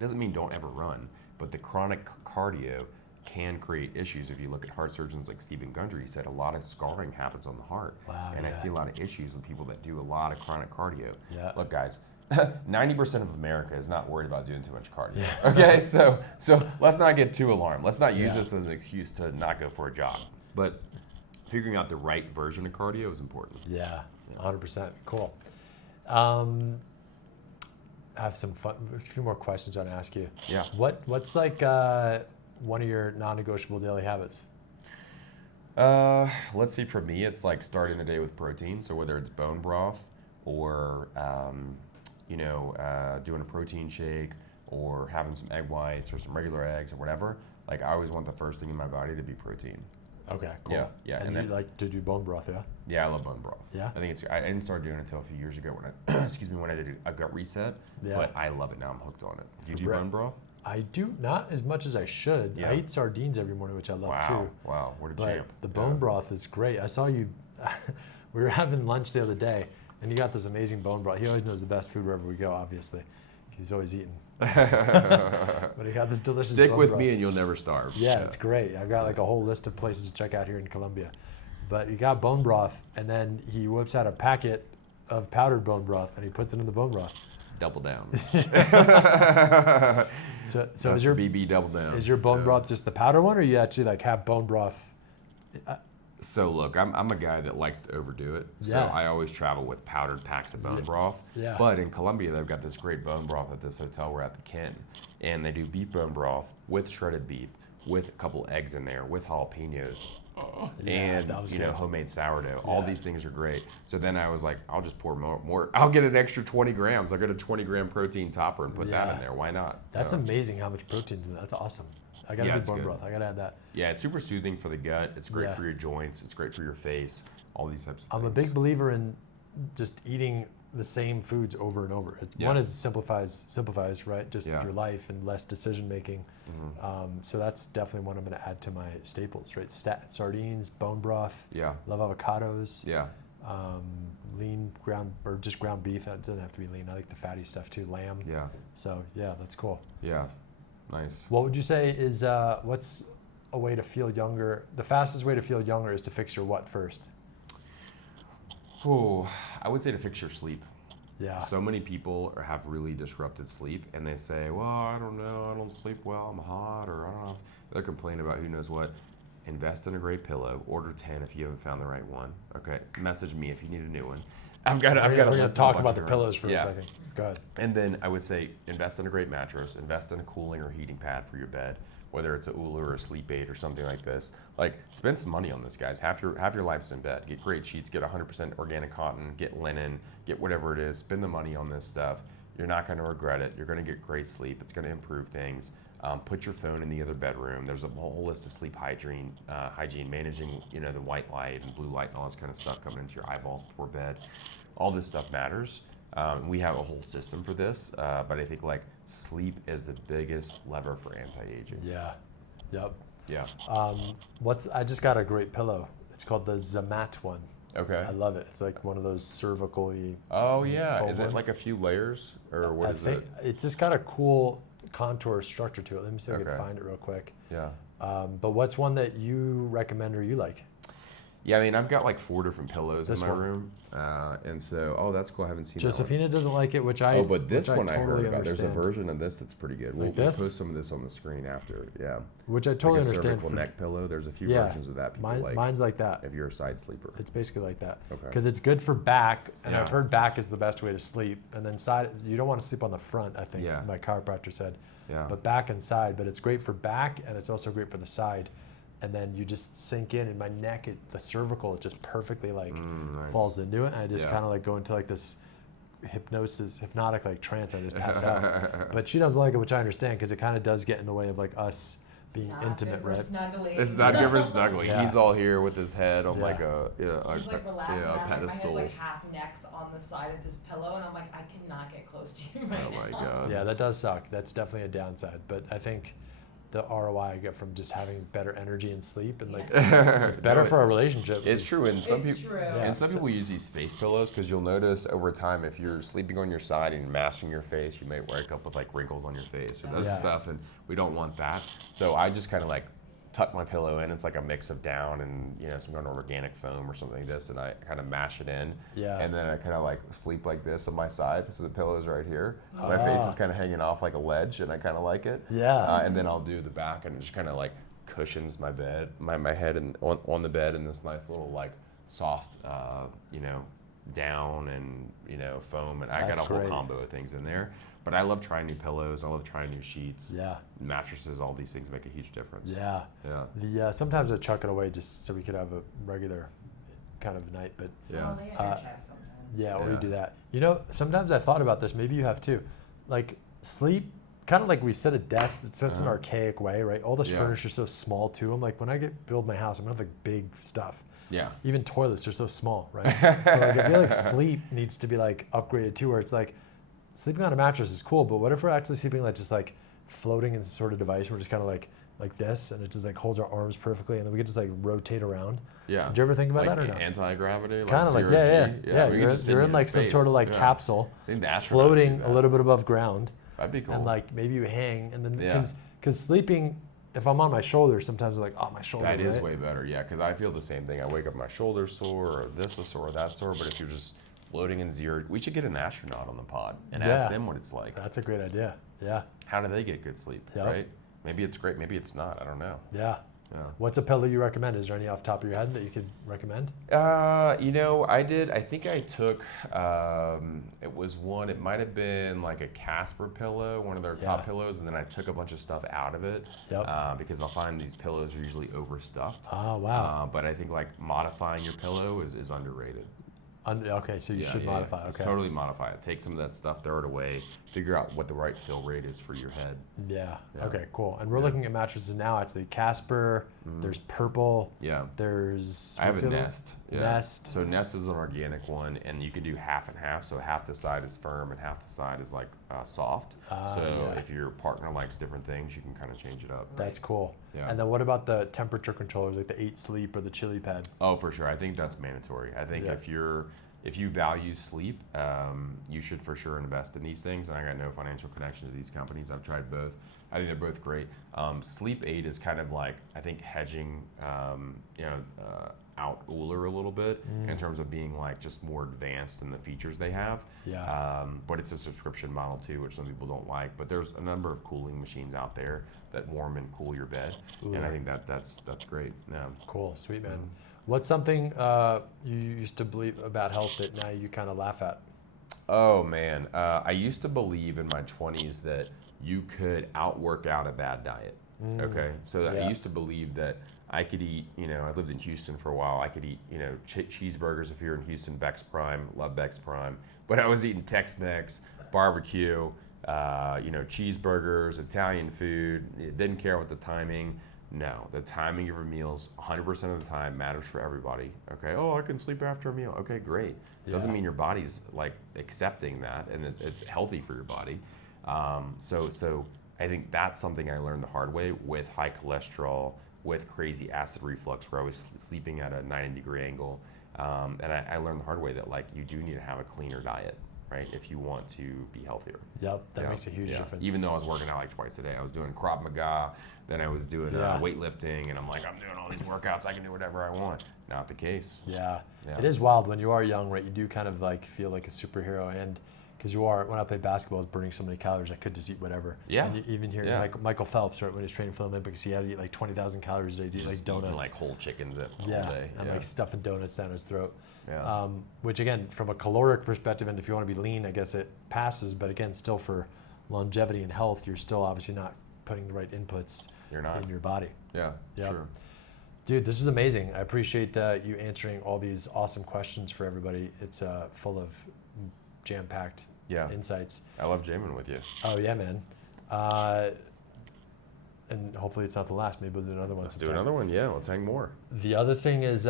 Doesn't mean don't ever run, but the chronic cardio can create issues. If you look at heart surgeons like Stephen Gundry, he said a lot of scarring happens on the heart. Wow, and I see a lot of issues with people that do a lot of chronic cardio. Yeah. Look, guys, 90% of America is not worried about doing too much cardio. Yeah. Okay, so let's not get too alarmed. Let's not use this as an excuse to not go for a jog. But figuring out the right version of cardio is important. Yeah, 100%. Cool. I have a few more questions I want to ask you. Yeah. What's like one of your non-negotiable daily habits? Let's see. For me, it's like starting the day with protein. So whether it's bone broth or doing a protein shake or having some egg whites or some regular eggs or whatever. Like I always want the first thing in my body to be protein. Okay, cool. Yeah. And you like to do bone broth, yeah? Yeah, I love bone broth. Yeah? I think I didn't start doing it until a few years ago when I, when I did a gut reset. Yeah. But I love it now. I'm hooked on it. Do you do bone broth? I do not as much as I should. Yeah. I eat sardines every morning, which I love too. Wow, what a But champ. the bone broth is great. I saw you, we were having lunch the other day, and you got this amazing bone broth. He always knows the best food wherever we go, obviously. He's always eating. But he got this delicious Stick bone with broth. me and you'll never starve. Yeah, it's great. I've got like a whole list of places to check out here in Colombia. But he got bone broth, and then he whips out a packet of powdered bone broth, and he puts it in the bone broth. Double down. So That's is your BB double down. is your bone Yeah. broth just the powder one, or you actually like have bone broth? So look, I'm a guy that likes to overdo it. So Yeah. I always travel with powdered packs of bone broth. Yeah. But in Colombia, they've got this great bone broth at this hotel we're at, the Kin. And they do beef bone broth with shredded beef, with a couple eggs in there, with jalapenos. Yeah, And that was you good. know, homemade sourdough. All Yeah. these things are great. So then I was like, I'll just pour more. I'll get an extra 20 grams. I'll get a 20-gram protein topper and put that Yeah. in there. Why not? That's You know? amazing how much protein's in that. That's awesome. I gotta Yeah, do it's bone good. broth. I gotta add that. Yeah, it's super soothing for the gut. It's great Yeah. for your joints. It's great for your face. All these types of I'm things. a big believer in just eating the same foods over and over. Yeah. One, it simplifies, right? Just Yeah. your life and less decision making. Mm-hmm. So that's definitely one I'm going to add to my staples, right? Sardines, bone broth. Yeah. Love avocados. Yeah. Lean ground or just ground beef. It doesn't have to be lean. I like the fatty stuff too. Lamb. Yeah. So yeah, that's cool. Yeah. Nice. What would you say is what's a way to feel younger? The fastest way to feel younger is to fix your what first? Oh, I would say to fix your sleep. Yeah. So many people have really disrupted sleep, and they say, "Well, I don't know, I don't sleep well, I'm hot, or I don't know." They're complaining about who knows what. Invest in a great pillow. Order 10 if you haven't found the right one. Okay, message me if you need a new one. I've got. We're a going to list of talk a bunch about of the different pillows ones. for Yeah. a second. Go ahead. And then I would say invest in a great mattress, invest in a cooling or heating pad for your bed, whether it's a Ula or a sleep aid or something like this. Like, spend some money on this, guys. Half your life's in bed. Get great sheets, get 100% organic cotton, get linen, get whatever it is. Spend the money on this stuff. You're not going to regret it. You're going to get great sleep. It's going to improve things. Put your phone in the other bedroom. There's a whole list of sleep hygiene, managing the white light and blue light and all this kind of stuff coming into your eyeballs before bed. All this stuff matters. We have a whole system for this, but I think like sleep is the biggest lever for anti-aging. Yeah. Yep. Yeah. I just got a great pillow. It's called the Zamat one. Okay. I love it. It's like one of those cervical-y. Oh yeah. foam Is it ones. like a few layers or what I is think it? it's just got a cool contour structure to it. Let me see if I Okay. can find it real quick. Yeah. But what's one that you recommend or you like? Yeah, I mean, I've got like 4 different pillows This in my one. room, and so that's cool. I haven't seen Josephina doesn't like it, which that I one. Oh, but this which one I totally heard about. There's a understand. version of this that's pretty good. We'll this? post some of this on the screen after. Yeah. Which I totally like a understand. cervical neck pillow. There's a few Yeah, versions of that people like. mine's like that. If you're a side sleeper. It's basically like that. Okay. Because it's good for back, and Yeah. I've heard back is the best way to sleep. And then side, you don't want to sleep on the front, I think, Yeah. my chiropractor said. Yeah. But back and side, but it's great for back, and it's also great for the side. And then you just sink in my neck, the cervical, it just perfectly like Nice. falls into it. And I just Yeah. kind of like go into like this hypnotic like trance. I just pass out. But she doesn't like it, which I understand, because it kind of does get in the way of like us being Not intimate, good for right? snuggling. It's not good for snuggling. Yeah. He's all here with his head on Yeah. like a He's like relaxed, and a I'm like, my head's pedestal. like half necks on the side of this pillow, and I'm like, I cannot get close to you right Oh my now. god. Yeah, that does suck. That's definitely a downside. But I think the ROI I get from just having better energy and sleep, and like it's better No, for a relationship. It's true, and some It's people true. Yeah. and some people use these face pillows because you'll notice over time if you're sleeping on your side and mashing your face, you might wake up with like wrinkles on your face or that Yeah. stuff, and we don't want that. So I just kind of like tuck my pillow in. It's like a mix of down and some kind of organic foam or something like this, and I kind of mash it in. Yeah. And then I kind of like sleep like this on my side, so the pillow's right here. My face is kind of hanging off like a ledge, and I kind of like it. Yeah. And then I'll do the back, and it just kind of like cushions my bed, my head, and on the bed in this nice little like soft, down and foam, and I got That's a whole great. combo of things in there. But I love trying new pillows. I love trying new sheets. Yeah. Mattresses, all these things make a huge difference. Yeah. Yeah. Sometimes I chuck it away just so we could have a regular kind of night. But Yeah. Well, they have your chest sometimes. yeah, or Yeah. you do that. Sometimes I thought about this. Maybe you have too. Like sleep, kind of like we sit at desks. It's such an archaic way, right? All this Yeah. furniture's so small too. I'm like, when I build my house, I'm gonna have like big stuff. Yeah. Even toilets are so small, right? But like, I feel like sleep needs to be like upgraded too, where it's like sleeping on a mattress is cool, but what if we're actually sleeping like just like floating in some sort of device. We're just kind of like this, and it just like holds our arms perfectly, and then we can just like rotate around. Yeah. Did you ever think about like that or no? Anti-gravity? Kind of like, yeah. You're in like some sort of like capsule, I think the astronauts floating do a that. little bit above ground. That'd be cool. And like maybe you hang, and then Yeah. because sleeping, if I'm on my shoulder, sometimes I'm like, oh, my shoulder. That is right? way better, yeah, because I feel the same thing. I wake up, my shoulder's sore, or this is sore, or that sore, but if you're just floating in zero, we should get an astronaut on the pod and ask them what it's like. That's a great idea. Yeah. How do they get good sleep, Yep. right? Maybe it's great, maybe it's not, I don't know. Yeah. Yeah. What's a pillow you recommend? Is there any off the top of your head that you could recommend? I think I took, it might have been like a Casper pillow, one of their top pillows, and then I took a bunch of stuff out of it because I'll find these pillows are usually overstuffed. Oh, wow. But I think like modifying your pillow is underrated. Okay, so you should modify. Just Okay. totally modify it. Take some of that stuff, throw it away, figure out what the right fill rate is for your head. Yeah. Yeah. Okay, cool. And we're looking at mattresses now. Actually, Casper. There's Purple. Yeah. There's. I have what's a the other Nest. one? Yeah. Nest. So Nest is an organic one, and you can do half and half. So half the side is firm, and half the side is like soft. If your partner likes different things, you can kind of change it up. That's cool. Yeah. And then what about the temperature controllers, like the 8 Sleep or the Chili Pad? Oh, for sure. I think that's mandatory. I think if you value sleep, you should for sure invest in these things. And I got no financial connection to these companies. I've tried both. I think they're both great. Sleep aid is kind of like, I think, hedging, out Ooler a little bit in terms of being like just more advanced in the features they have. Yeah. But it's a subscription model too, which some people don't like. But there's a number of cooling machines out there that warm and cool your bed, and I think that's great. Yeah. Cool, sweet man. What's something you used to believe about health that now you kind of laugh at? Oh man, I used to believe in my 20s that you could outwork out a bad diet. Okay, so I used to believe that I could eat, I lived in Houston for a while. I could eat, cheeseburgers if you're in Houston, Beck's Prime, love Beck's Prime. But I was eating Tex-Mex, barbecue, cheeseburgers, Italian food. Didn't care what the timing. No, the timing of your meals 100% of the time matters for everybody. Okay, I can sleep after a meal. Okay, great. Doesn't mean your body's like accepting that and it's healthy for your body. So I think that's something I learned the hard way with high cholesterol, with crazy acid reflux where I was sleeping at a 90-degree angle. And I learned the hard way that like you do need to have a cleaner diet, right, if you want to be healthier. Yep, that makes a huge difference. Even though I was working out like twice a day, I was doing Krav Maga, then I was doing weightlifting, and I'm like, I'm doing all these workouts, I can do whatever I want. Not the case. Yeah. It is wild when you are young, right? You do kind of like feel like a superhero, and because you are, when I played basketball, I was burning so many calories, I could just eat whatever. Yeah. And you even hear Michael Phelps, right, when he was training for the Olympics, he had to eat like 20,000 calories a day, eat like donuts. Eating like whole chickens all day. And like stuffing donuts down his throat. Yeah. Which again, from a caloric perspective, and if you want to be lean, I guess it passes, but again, still for longevity and health, you're still obviously not putting the right inputs in your body. Yeah, sure. Dude, this was amazing. I appreciate you answering all these awesome questions for everybody. It's full of jam-packed insights. I love jamming with you. Oh yeah, man. And hopefully it's not the last. Maybe we'll do another one. Let's do another one. Yeah, let's hang more. The other thing is,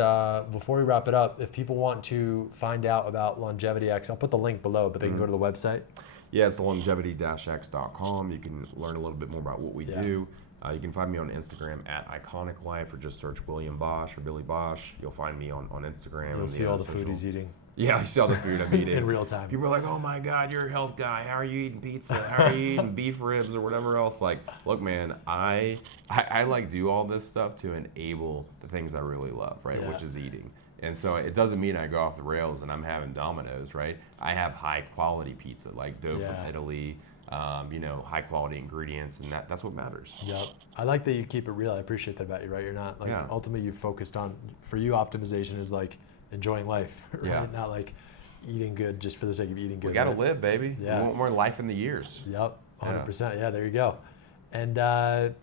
before we wrap it up, if people want to find out about LongevityX, I'll put the link below, but they can go to the website. Yeah, it's longevity-x.com. You can learn a little bit more about what we do. You can find me on Instagram at Iconic Life, or just search William Bosch or Billy Bosch. You'll find me on Instagram. You'll see all the food he's eating. Yeah, I see all the food I'm eating. In real time. People are like, oh my God, you're a health guy. How are you eating pizza? How are you eating beef ribs or whatever else? Like, look, man, I like do all this stuff to enable the things I really love, right? Which is eating. And so it doesn't mean I go off the rails and I'm having Domino's, right? I have high quality pizza, like dough from Italy, high quality ingredients, and that's what matters. Yep. I like that you keep it real. I appreciate that about you, right? You're not like, ultimately you focused on, for you, optimization is like enjoying life, right? Yeah. Not like eating good just for the sake of eating good. We gotta live, baby. Yeah. We want more life in the years. Yep, 100%. Yeah, there you go. And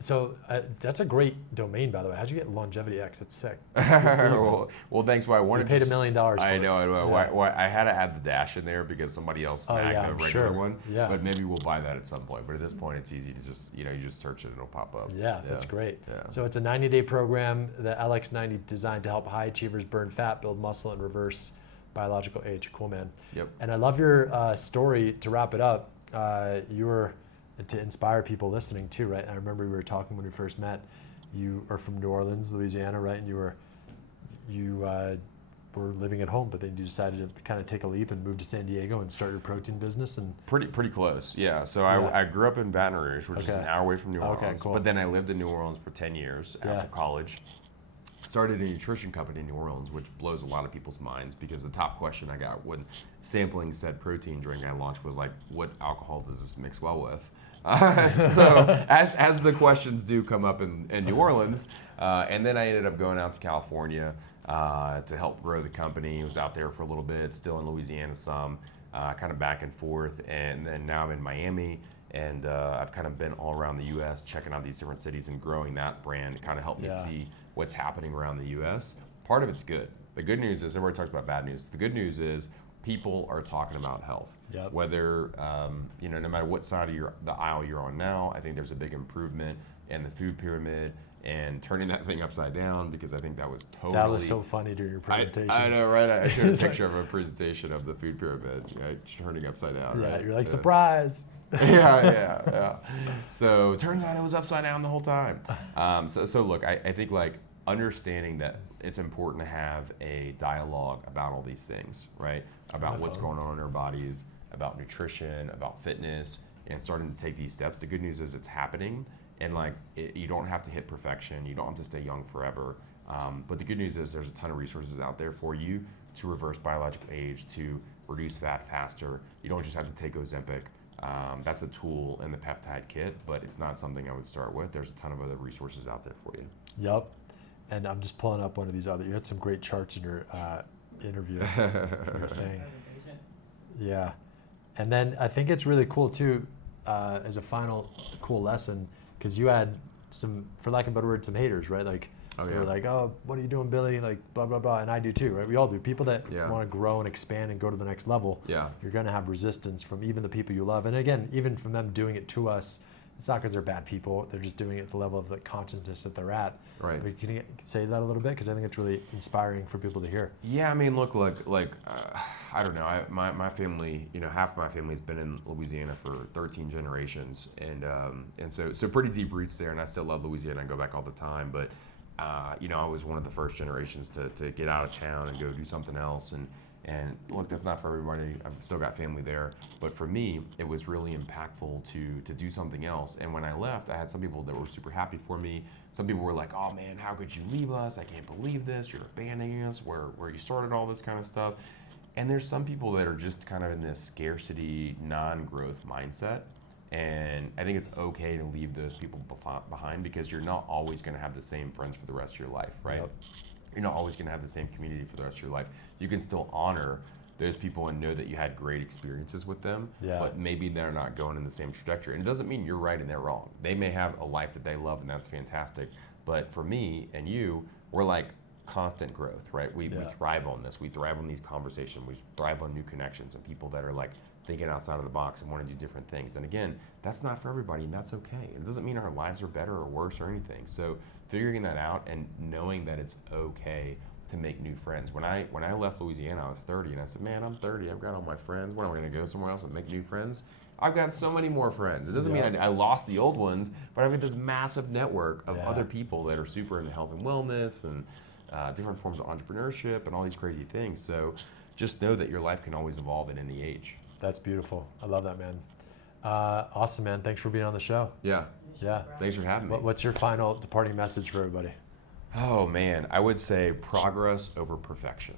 so that's a great domain, by the way. How'd you get LongevityX? That's sick. well, thanks. Why I wanted you paid $1 million for I know. it. I had to add the dash in there because somebody else snagged a regular one. Yeah. But maybe we'll buy that at some point. But at this point, it's easy to just you just search it and it'll pop up. Yeah, that's great. Yeah. So it's a 90-day program, the LX90, designed to help high achievers burn fat, build muscle, and reverse biological age. Cool, man. Yep. And I love your story. To wrap it up, you were and to inspire people listening too, right? And I remember we were talking when we first met. You are from New Orleans, Louisiana, right? And you were living at home, but then you decided to kind of take a leap and move to San Diego and start your protein business. And Pretty close, yeah. So Yeah. I grew up in Baton Rouge, which is Okay. an hour away from New Okay, Orleans. cool. But then I lived in New Orleans for 10 years after college. Started a nutrition company in New Orleans, which blows a lot of people's minds because the top question I got when sampling said protein drink I launched was like, what alcohol does this mix well with? So as the questions do come up in New Orleans, and then I ended up going out to California to help grow the company. I was out there for a little bit, still in Louisiana some, kind of back and forth, and then now I'm in Miami. And I've kind of been all around the U.S. checking out these different cities and growing that brand. It kind of helped me see what's happening around the U.S. Part of it's good. The good news is, everybody talks about bad news. The good news is people are talking about health. Yep. Whether, no matter what side of the aisle you're on now, I think there's a big improvement in the food pyramid and turning that thing upside down, because I think that was totally... That was so funny during your presentation. I know, right? I showed a picture of a presentation of the food pyramid, right? Turning upside down, Yeah, right? you're like, surprise. yeah. So turns out it was upside down the whole time. So look, I think like understanding that it's important to have a dialogue about all these things, right? About what's going on in our bodies, about nutrition, about fitness, and starting to take these steps. The good news is it's happening, and like you don't have to hit perfection. You don't have to stay young forever. But the good news is there's a ton of resources out there for you to reverse biological age, to reduce fat faster. You don't just have to take Ozempic. That's a tool in the peptide kit, but it's not something I would start with. There's a ton of other resources out there for you. Yep. And I'm just pulling up one of these other. You had some great charts in your interview. Your thing. Yeah. And then I think it's really cool too, as a final cool lesson, because you had some, for lack of a better word, some haters, right? Like, they were like, oh, what are you doing, Billy? Like, blah, blah, blah. And I do too, right? We all do. People that want to grow and expand and go to the next level, you're going to have resistance from even the people you love. And again, even from them doing it to us, it's not because they're bad people. They're just doing it at the level of the consciousness that they're at. Right. But can you say that a little bit? Because I think it's really inspiring for people to hear. Yeah, I mean, look, I don't know. My family, half my family's been in Louisiana for 13 generations, and so pretty deep roots there. And I still love Louisiana. I go back all the time, but I was one of the first generations to get out of town and go do something else. And look, that's not for everybody. I've still got family there. But for me, it was really impactful to do something else. And when I left, I had some people that were super happy for me. Some people were like, oh man, how could you leave us? I can't believe this. You're abandoning us where you started all this kind of stuff. And there's some people that are just kind of in this scarcity, non-growth mindset. And I think it's okay to leave those people behind, because you're not always going to have the same friends for the rest of your life, right? Yep. You're not always going to have the same community for the rest of your life. You can still honor those people and know that you had great experiences with them, but maybe they're not going in the same trajectory. And it doesn't mean you're right and they're wrong. They may have a life that they love, and that's fantastic. But for me and you, we're like constant growth, right? We thrive on this. We thrive on these conversations. We thrive on new connections and people that are like thinking outside of the box and want to do different things. And again, that's not for everybody, and that's okay. It doesn't mean our lives are better or worse or anything. So figuring that out and knowing that it's okay to make new friends. When I left Louisiana, I was 30, and I said, man, I'm 30. I've got all my friends. When am I going to go somewhere else and make new friends? I've got so many more friends. It doesn't mean I lost the old ones, but I've got this massive network of other people that are super into health and wellness and different forms of entrepreneurship and all these crazy things. So just know that your life can always evolve at any age. That's beautiful. I love that, man. Awesome, man. Thanks for being on the show. Yeah. Thanks for having me. What's your final departing message for everybody? Oh man, I would say progress over perfection.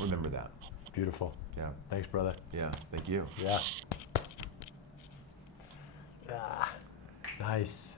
Remember that. Beautiful. Yeah. Thanks, brother. Yeah, thank you. Yeah. Nice.